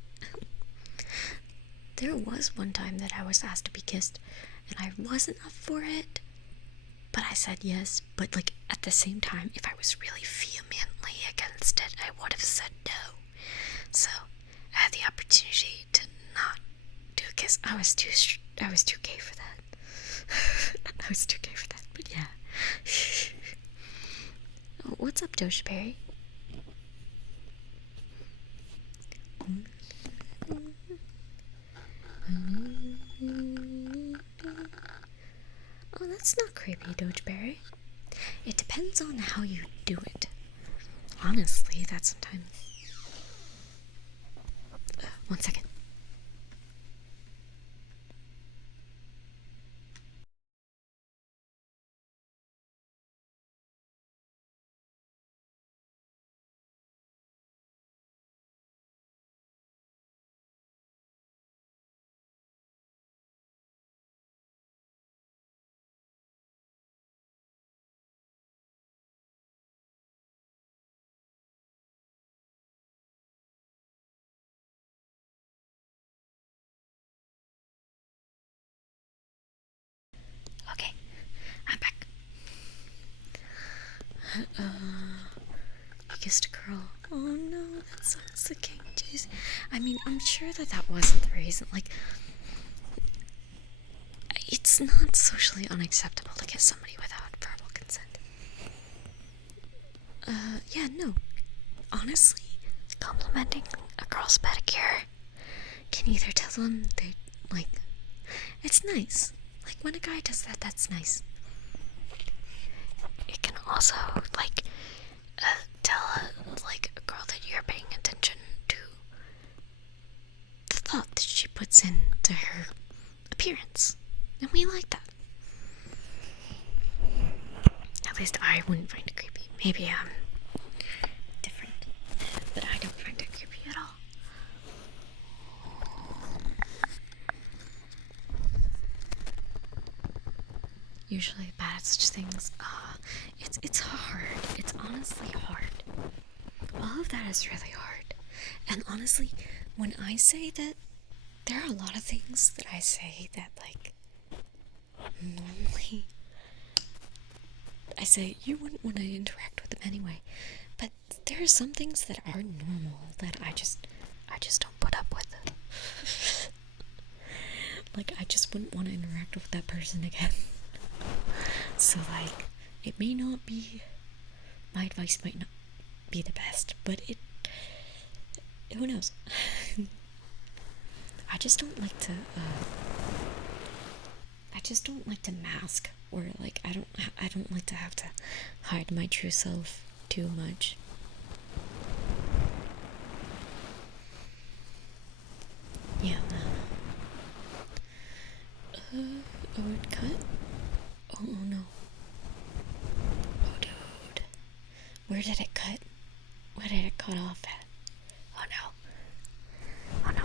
There was one time that I was asked to be kissed, and I wasn't up for it, but I said yes. But, like, at the same time, if I was really vehemently against it, I would have said no. So I had the opportunity to not do a kiss. I was too gay for that. I was too gay for that, but yeah. What's up, Doshberry? Oh, that's not creepy, Dogeberry. It depends on how you do it. Honestly, that sometimes. One second. Okay, I'm back. You kissed a girl. Oh no, that sounds the king. Jeez. I mean, I'm sure that wasn't the reason. Like, it's not socially unacceptable to kiss somebody without verbal consent. Yeah, no. Honestly, complimenting a girl's pedicure can either tell them they, like, it's nice. Like, when a guy does that, that's nice. It can also, like, tell a girl that you're paying attention to the thought that she puts into her appearance. And we like that. At least I wouldn't find it creepy. Maybe I'm different, but I don't find it creepy at all. Usually bad at such things. It's hard. It's honestly hard. All of that is really hard. And honestly, when I say that, there are a lot of things that I say that, like, normally I say you wouldn't want to interact with them anyway. But there are some things that are normal that I just don't put up with. Like, I just wouldn't want to interact with that person again. So, like, it may not be, my advice might not be the best, but who knows? I just don't like to mask, or, like, I don't like to have to hide my true self too much. Yeah. Oh, it cut? Oh no. Oh, dude. Where did it cut? Where did it cut off at? Oh no. Oh no.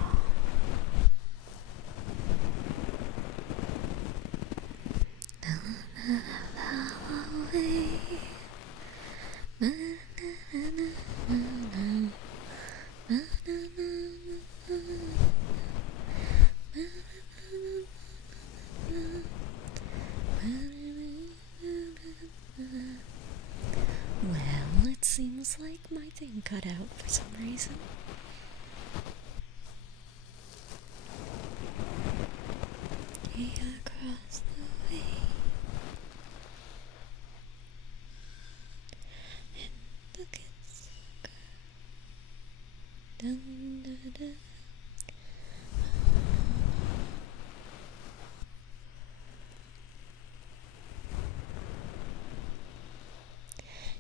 Well, it seems like my thing cut out for some reason.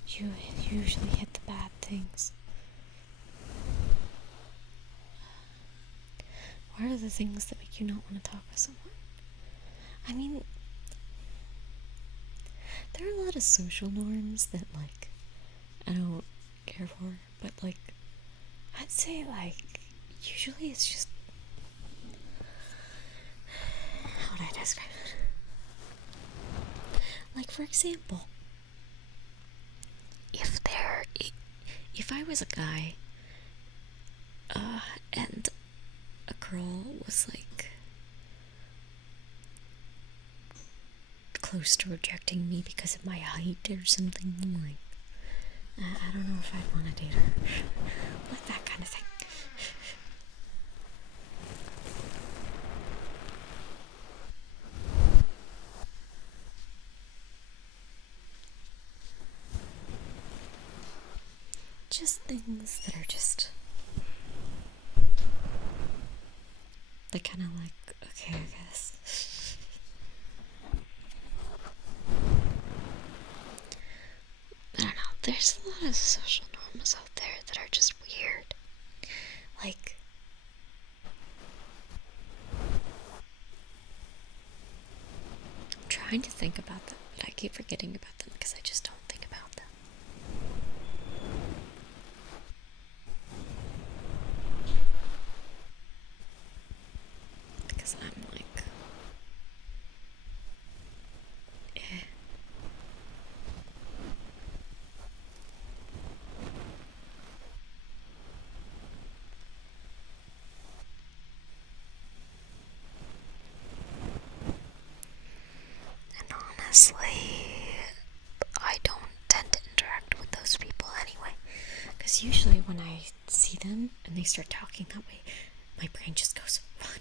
you usually hit the bad things. What are the things that make you not want to talk with someone? I mean, there are a lot of social norms that, like, I don't care for, but, like, I'd say, like, usually it's just, how would I describe it? Like, for example, if I was a guy, and a girl was, like, close to rejecting me because of my height or something, like, I don't know if I'd want to date her. Like that kind of thing. Just things that are just, they kind of like, okay, I guess. I don't know, there's a lot of social norms out there that are just weird. Like, I'm trying to think about them, but I keep forgetting about them because I just don't think about them. Because I'm like, eh. And honestly, I don't tend to interact with those people anyway. Because usually when I see them and they start talking that way, my brain just goes, run,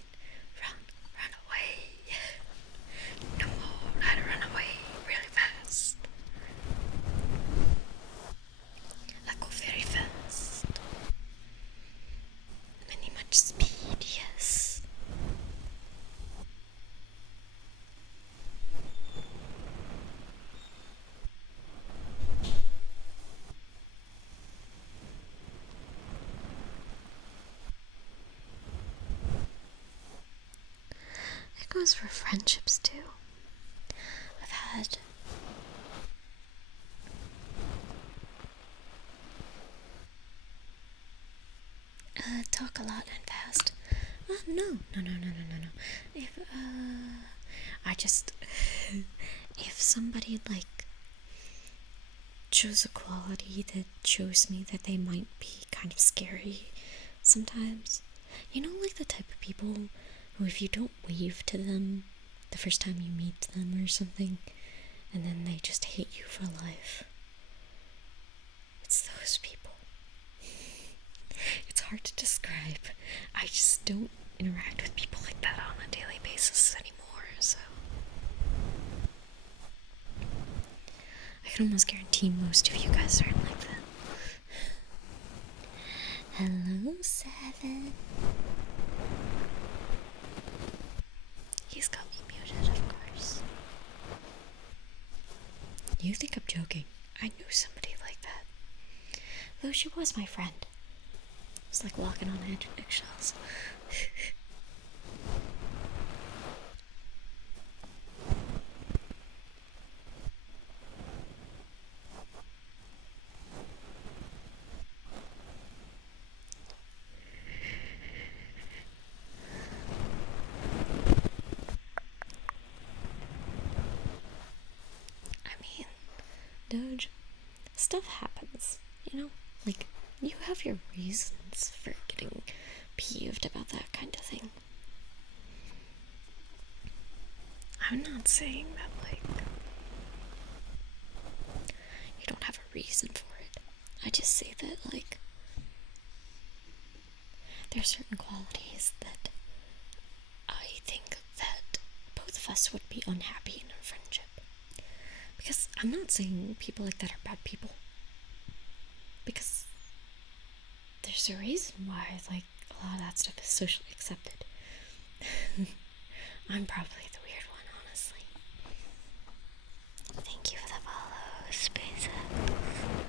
run away. No, I had to run away really fast. I go very fast. Many much speed, yes. It goes for friendships too. I've had talk a lot and fast. No. If I just if somebody like shows a quality that shows me that they might be kind of scary sometimes. You know, like the type of people who, if you don't wave to them the first time you meet them or something, and then they just hate you for life. It's those people. It's hard to describe. I just don't interact with people like that on a daily basis anymore, so I can almost guarantee most of you guys aren't like that. Hello, Seven. He's got me muted, of course. You think I'm joking? I knew somebody like that. Though she was my friend. It's like walking on eggshells. Doge, stuff happens, you know? Like, you have your reasons for getting peeved about that kind of thing. I'm not saying that, like, you don't have a reason for it. I just say that, like, there are certain qualities that I think that both of us would be unhappy in a friendship. Because I'm not saying people like that are bad people. Because there's a reason why, like, a lot of that stuff is socially accepted. I'm probably the weird one, honestly. Thank you for the follow, SpaceX.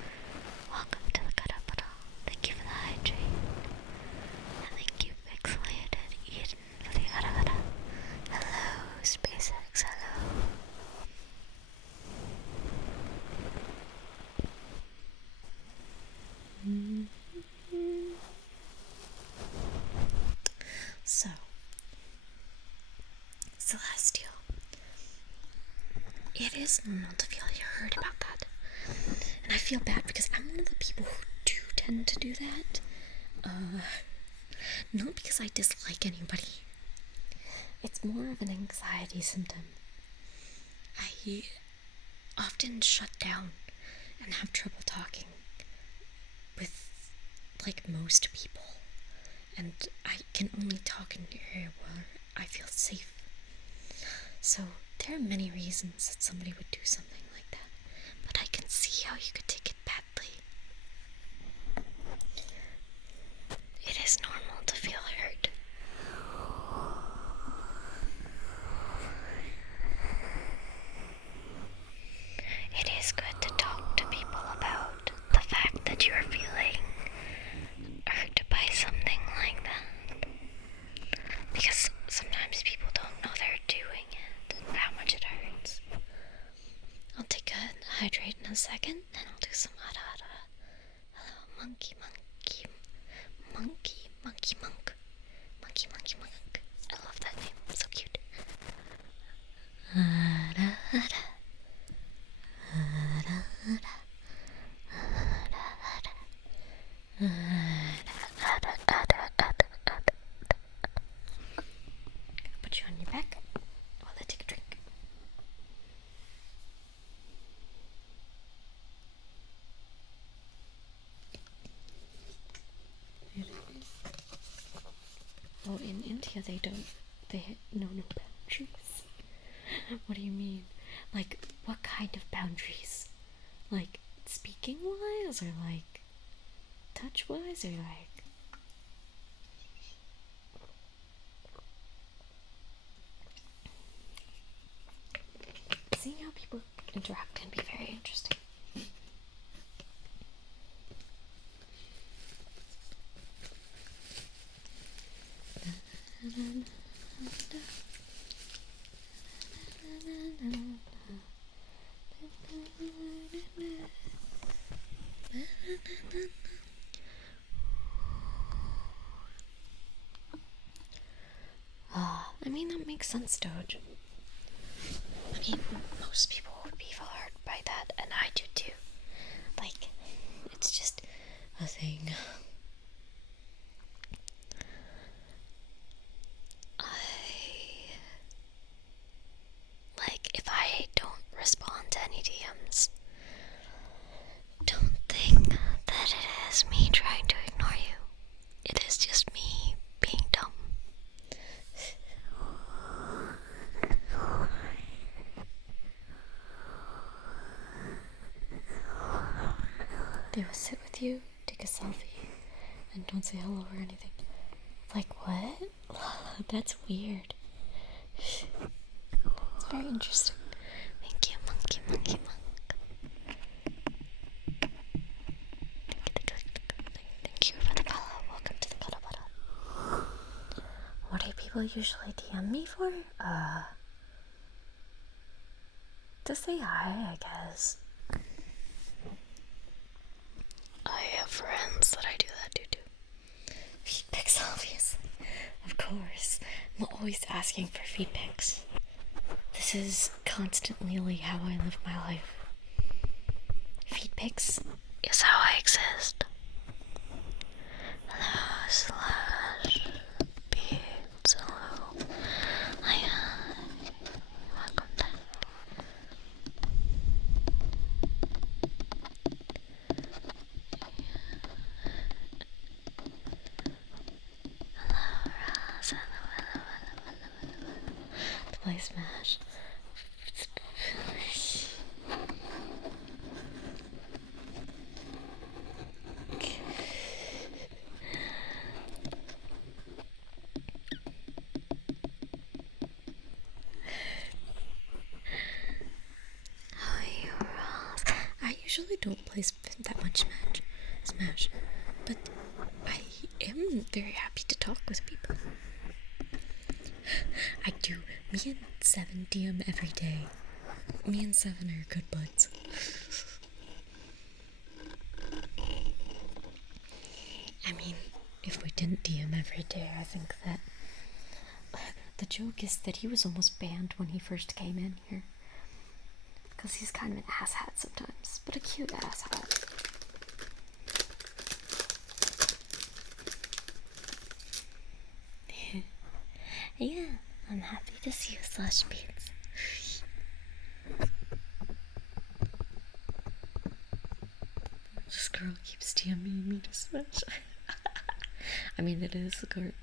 is normal to feel hurt about that. And I feel bad because I'm one of the people who do tend to do that. Not because I dislike anybody. It's more of an anxiety symptom. I often shut down and have trouble talking with, like, most people. And I can only talk in an area where I feel safe. So there are many reasons that somebody would do something like that. But I can see how you could take it badly. It is normal to feel hurt. It is good to talk to people about the fact that you are feeling hurt by something like that. Because sometimes people don't know they're doing it and how much it hurts. I'll take a hydrate in a second, and I'll do some hada. Hello, monkey, monkey, monkey, monkey, monk. Monkey, monkey, monk. I love that name. So cute. Hada, hada. Hada, hada. Hada, hada. Hada, hada, hada, hada. Gonna put you on your back while I take a drink. Well, in India they know no boundaries. What do you mean? Like, what kind of boundaries? Like, speaking wise, or like touch wise, or like... Seeing how people interact can be very interesting. I mean, that makes sense, Doge. I mean, most people would be hurt by that, and I do too. Like, it's just a thing. If I don't respond to any DMs, don't think that it is me trying to ignore you. It is just me being dumb. They will sit with you, take a selfie, and don't say hello or anything. Like, what? That's weird. It's very interesting. Thank you, monkey, monkey, monk. Thank you for the follow. Welcome to the Kalabara. What do people usually DM me for? To say hi, I guess. I have friends that I do that too. Feed pics, obviously. Of course. I'm always asking for feed pics. This is constantly how I live my life. Feed pics is how I exist. Hello, / beads. Hello. Hiya. Welcome back. Hello, Ross. To play Smash. I usually don't play that much Smash, but I am very happy to talk with people. I do. Me and Seven DM every day. Me and Seven are good buds. I mean, if we didn't DM every day, I think that the joke is that he was almost banned when he first came in here. Because he's kind of an asshat sometimes, but a cute asshat. Yeah, I'm happy to see you, Slush Beans. This girl keeps DMing me to smash. I mean, it is a great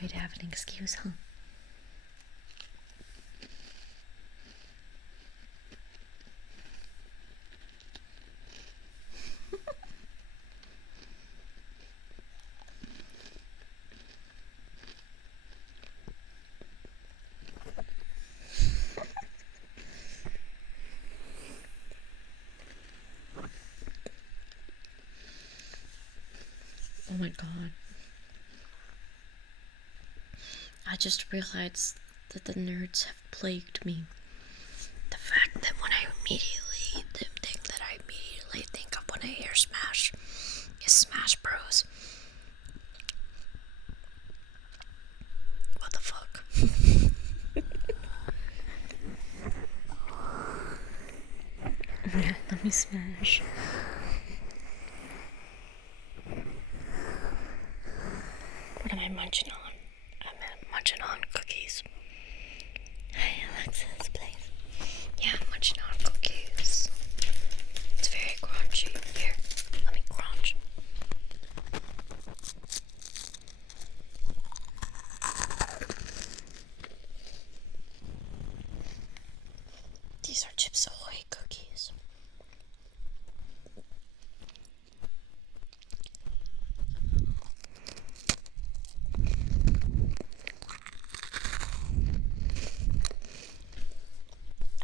way to have an excuse, huh? Oh my god. I just realized that the nerds have plagued me. The fact that the thing that I immediately think of when I hear Smash is Smash Bros. What the fuck? Yeah, let me smash. What am I munching on? I'm munching on cookies. Hey, Alexis, please. Yeah, I'm munching on cookies. It's very crunchy. Here, let me crunch. These are Chips Ahoy cookies.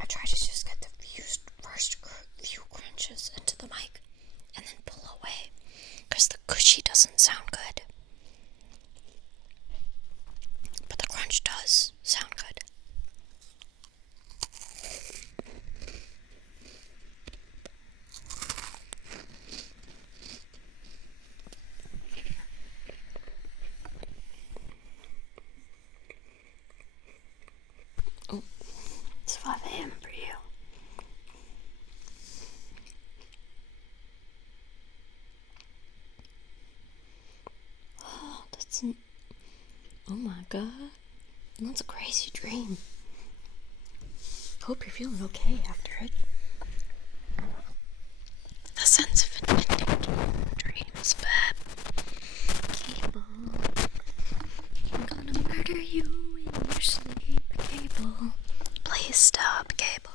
I try to just get the first few crunches into the mic and then pull away because the cushy doesn't sound good. But the crunch does sound good. Oh, it's 5 a.m. for you. Oh, oh my god. That's a crazy dream. Hope you're feeling okay after it. The sense of impending dreams, but Cable, I'm gonna murder you in your sleep, Cable. Please stop, Cable.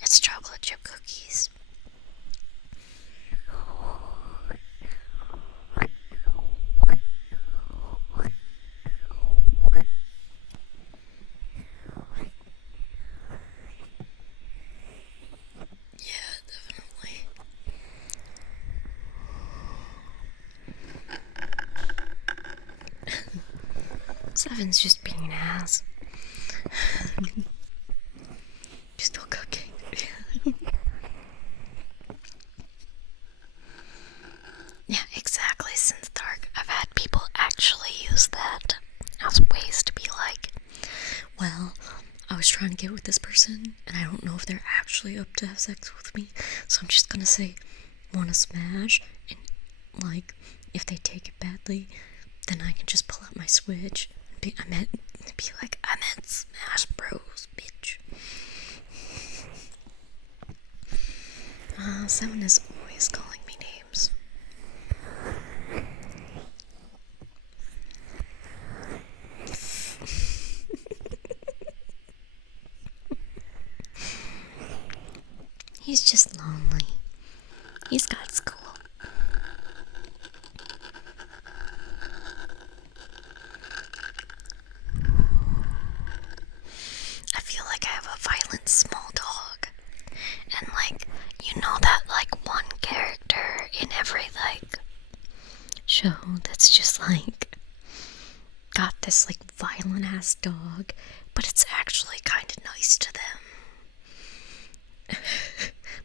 It's chocolate chip cookies. Yeah, definitely. Seven's just being an ass. You're still cooking. Yeah, exactly. Since dark, I've had people actually use that as ways to be like, well, I was trying to get with this person, and I don't know if they're actually up to have sex with me, so I'm just gonna say, wanna smash? And, like, if they take it badly, then I can just pull out my Switch and be like, I meant Smash Bros, bitch. Seven is always calling me names. He's just lonely. He's got school. I feel like I have a violent small dog. And like, you know that like one character in every like show that's just like got this like violent ass dog, but it's actually kind of nice to them.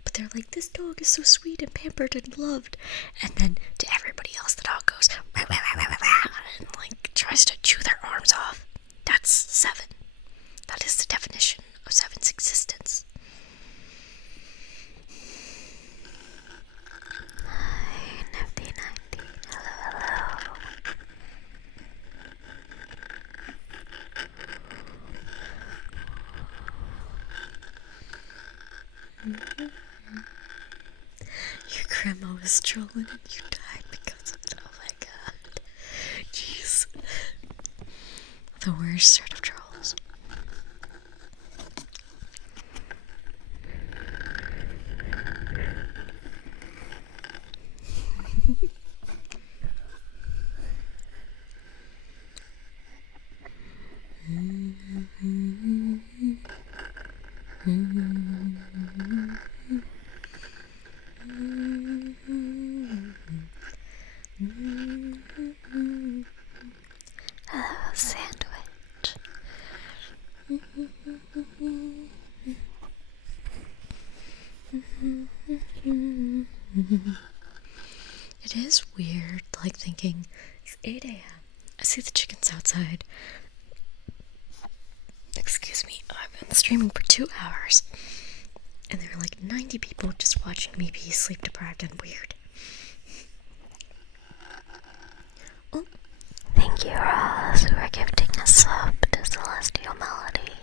But they're like, this dog is so sweet and pampered and loved, and then to everybody else the dog goes and like tries to chew their arms off. That's Seven. That is the definition Your grandma was trolling and you died because of it. Oh my god. Jeez. The worst sort of trolls. Hello, sandwich. It is weird, like thinking, it's 8 a.m. I see the chickens outside. Excuse me, I've been streaming for 2 hours. And there are like 90 people just watching me be sleep deprived and weird. Oh, thank you, Ross, for gifting a sub to Celestial Melody.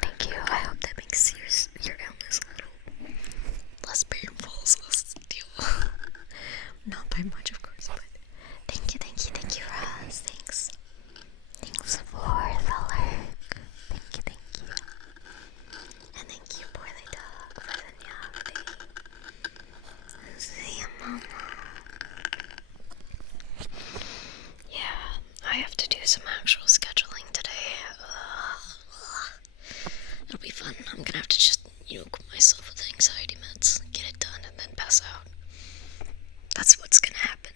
Thank you. I hope that makes your illness a little less painful, Celestial. Not by much, of course, but thank you, Ross. Thanks. Thanks for the lurk. Thank you. And thank you, poorly dog, for the nyappi. See ya, mama. Yeah, I have to do some actual scheduling today. It'll be fun. I'm gonna have to just nuke myself with anxiety meds, get it done, and then pass out. That's what's gonna happen.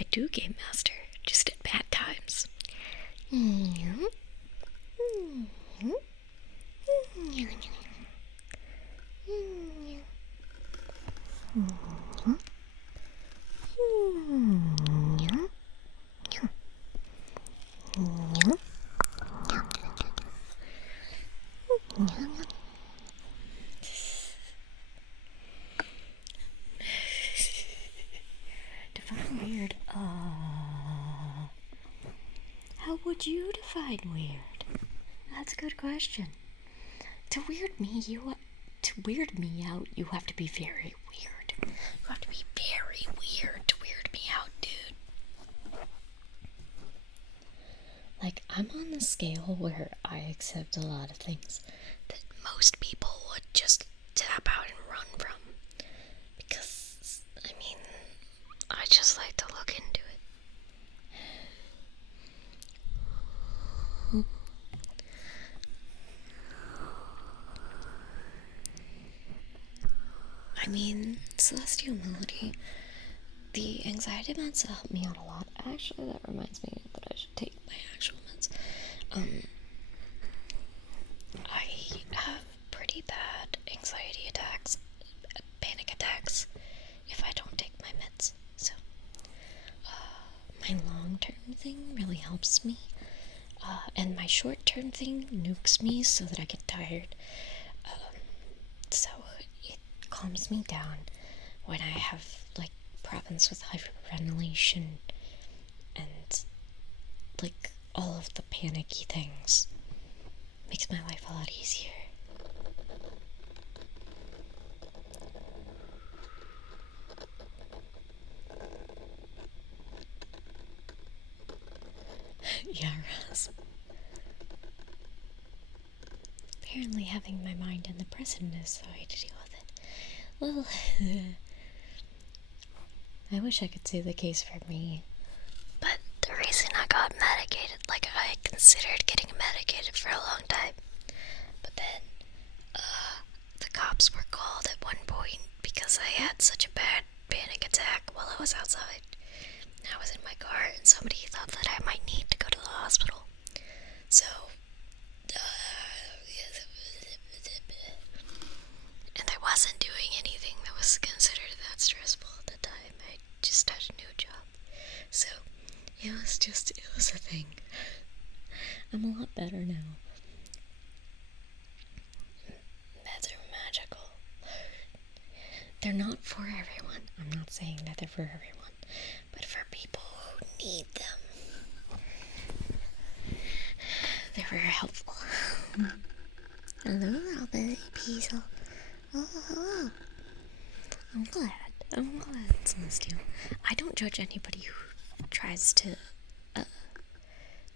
I do game master, just at bad times. Define weird. How would you define weird? That's a good question. To weird me out, you have to be very weird. You have to be very weird to weird me out, dude. Like, I'm on the scale where I accept a lot of things that most people would just tap out and run from. Because, I mean, I just like to look into it. I mean, Celestial Melody, the anxiety meds help me out a lot. Actually, that reminds me that I should take my actual meds. I have pretty bad anxiety attacks, panic attacks, if I don't take my meds. So, my long-term thing really helps me. And my short-term thing nukes me so that I get tired. So it calms me down when I have, like, problems with hyperventilation and, like, all of the panicky things. Makes my life a lot easier. Yeah, Ross. Apparently having my mind in the present is the way to deal with it. Well, I wish I could say the case for me. But the reason I got medicated, like, I considered getting medicated for a long time. But then, the cops were called at one point because I had such a bad panic attack while I was outside. I was in my car and somebody thought that I might need to go to the hospital. So, and I wasn't doing anything that was lot better now. Meds are magical. They're not for everyone. I'm not saying that they're for everyone, but for people who need them, they're very helpful. Hello, little babies. Oh, hello. I'm glad it's celestial. I don't judge anybody who tries to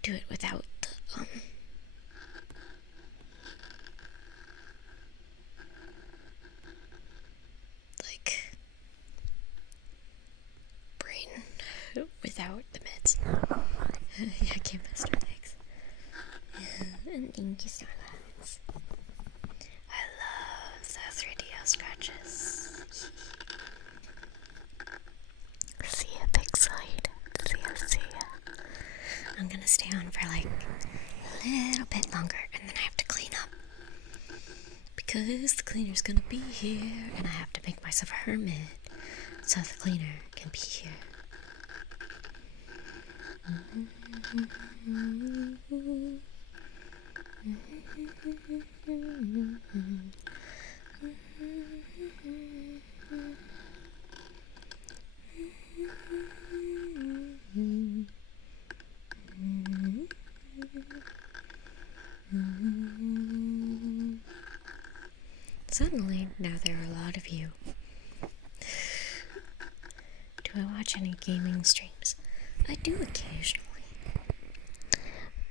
do it without the like brain without the meds. Yeah, I can't mess with things. And thank you so much. I love the 3DO scratches. See ya, Pixelite. See ya. I'm gonna stay on for like a little bit longer, and then I have to clean up. Because the cleaner's gonna be here, and I have to make myself a hermit so the cleaner can be here. Suddenly, now there are a lot of you. Do I watch any gaming streams? I do occasionally.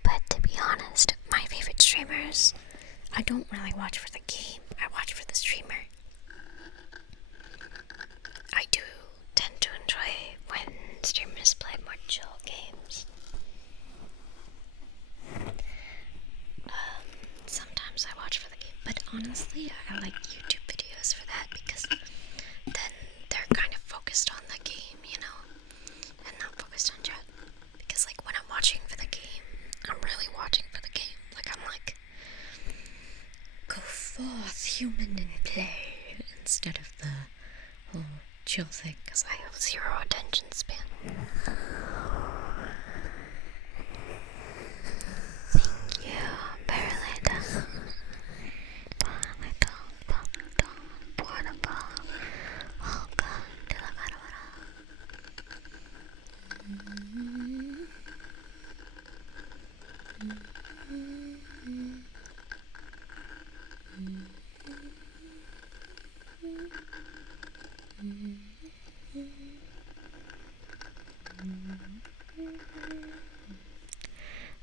But to be honest, my favorite streamers, I don't really watch for the game, I watch for the streamer. I do tend to enjoy when streamers play more chill games. Sometimes I watch for the game, but honestly, I like YouTube videos for that because then they're kind of focused on the game, you know, and not focused on chat. Because like when I'm watching for the game, I'm really watching for the game. Like I'm like, go forth, human, and play, instead of the whole chill thing, because I have 0 attention span. Thank you, Perlita. Welcome to the Marawara.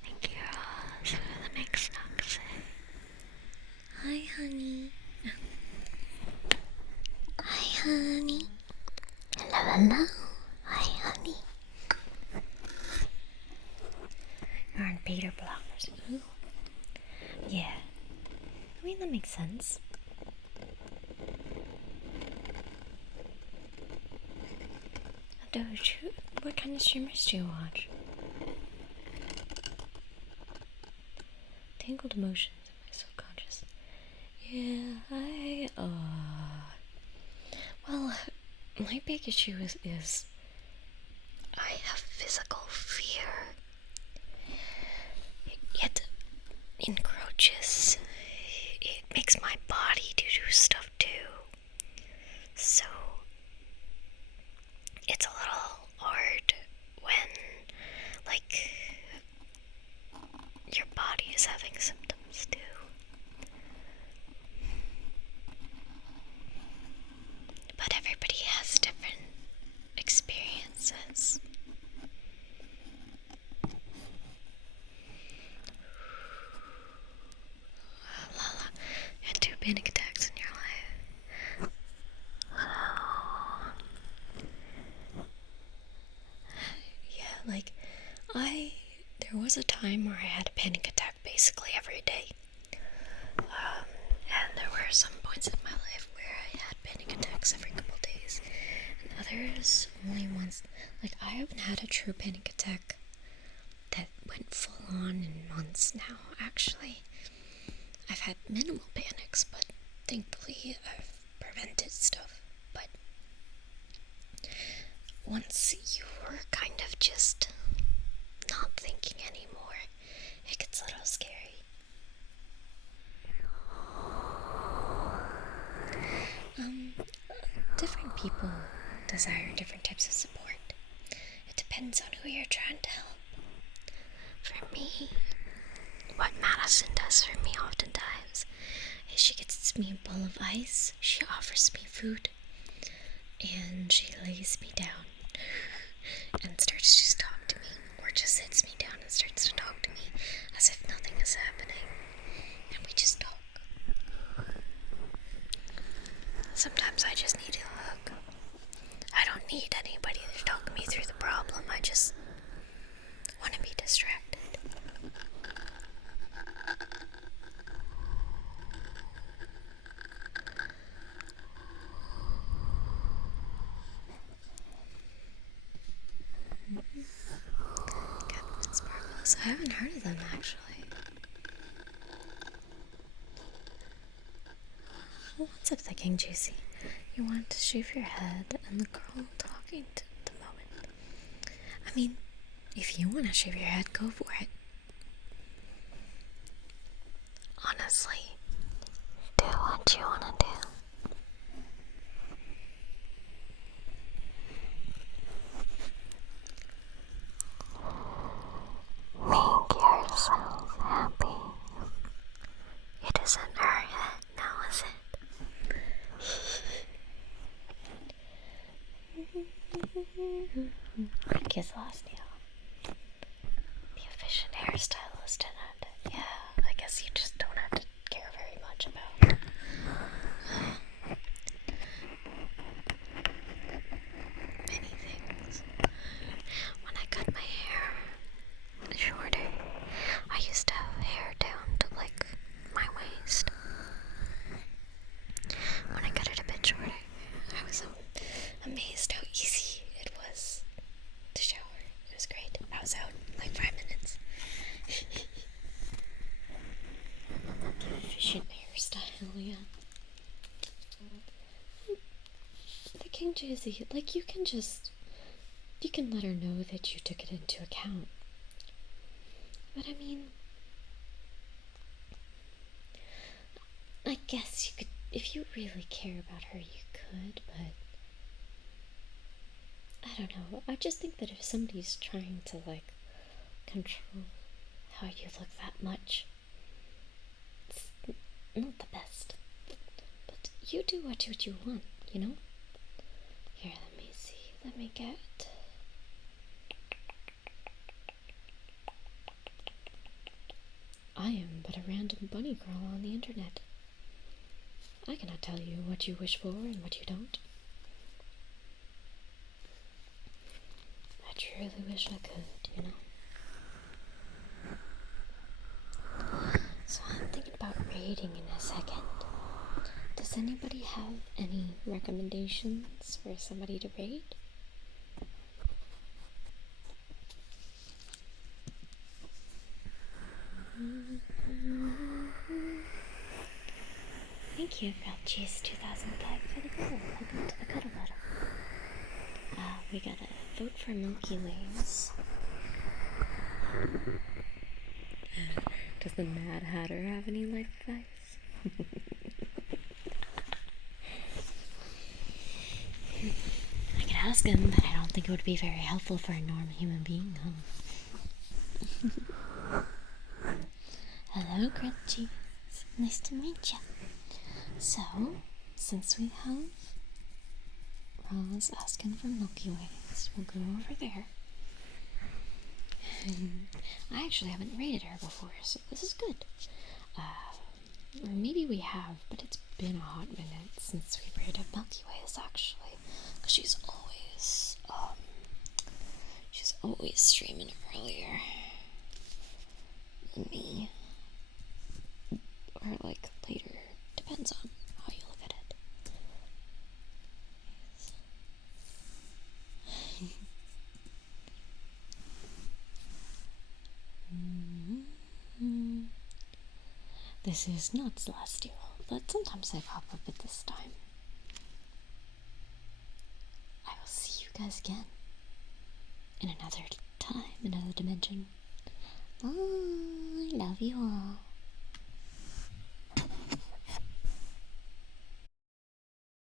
Thank you, Ross, for the mix Snugs. Hi, honey. Hi, honey. Hello. Hi, honey. You're on beta blockers. Ooh. Yeah. I mean, that makes sense. What kind of streamers do you watch? Tangled emotions in my subconscious. Yeah, well, my big issue is I have physical fear. It encroaches. It makes my body do stuff too. So it's a little hard when, like, your body is having symptoms too. But everybody has different experiences. Lala, you had 2 panic attacks in your life. Yeah, like, there was a time where I had a panic attack basically every day. And there were some points in my life where I had panic attacks every couple days. And others only once. Like, I haven't had a true panic attack that went full on in months now, actually. I've had minimal panics, but thankfully I've prevented stuff. But once you're kind of just not thinking anymore, It gets a little scary. Different people desire different types of support. It depends on who you're trying to help. For me, what Madison does for me oftentimes is she gets me a bowl of ice, she offers me food, and she lays me down and starts to just talk to me, or just sits me down and starts to talk to me as if nothing is happening, and we just talk. Sometimes I just need a hug. I don't need anybody to talk me through the problem. I just want to be distracted. Captain Sparkles. I haven't heard of them actually. What's up, the King Juicy? You want to shave your head and the girl talking to the moment. I mean, if you want to shave your head, go for it. Honestly, do what you want to do. Make yourself happy. It isn't her head now, is it? Frank is lost now. The efficient hairstylist and yeah, I guess you just don't have to care very much about many things. When I cut my hair shorter, I used to have hair down to like my waist. When I cut it a bit shorter, I was amazed how easy it was to shower. It was great. I was out in like 5 minutes. Efficient hairstyle, yeah. The King Juicy, like you can let her know that you took it into account. But I mean, I guess you could, if you really care about her, you could, but I don't know. I just think that if somebody's trying to, like, control how you look that much, it's not the best. But you do what you want, you know? Here, let me see. Let me get... I am but a random bunny girl on the internet. I cannot tell you what you wish for and what you don't. I truly wish I could, you know? So I'm thinking about raiding in a second. Does anybody have any recommendations for somebody to raid? Thank you, Felchies 2005 for the cuddle. Welcome to the cuddle bottle. We gotta vote for Milky Ways. Does the Mad Hatter have any life advice? I could ask him, but I don't think it would be very helpful for a normal human being, huh? Hello, grilled cheese. Nice to meet you. So, since we have Roz asking for Milky Ways, we'll go over there. I actually haven't rated her before, so this is good. Or maybe we have, but it's been a hot minute since we rated Milky Ways, actually. Because she's always streaming earlier than me. Or, like, later. Depends on how you look at it. This is not celestial, but sometimes I pop up at this time. I will see you guys again in another time, another dimension. Oh, love you all.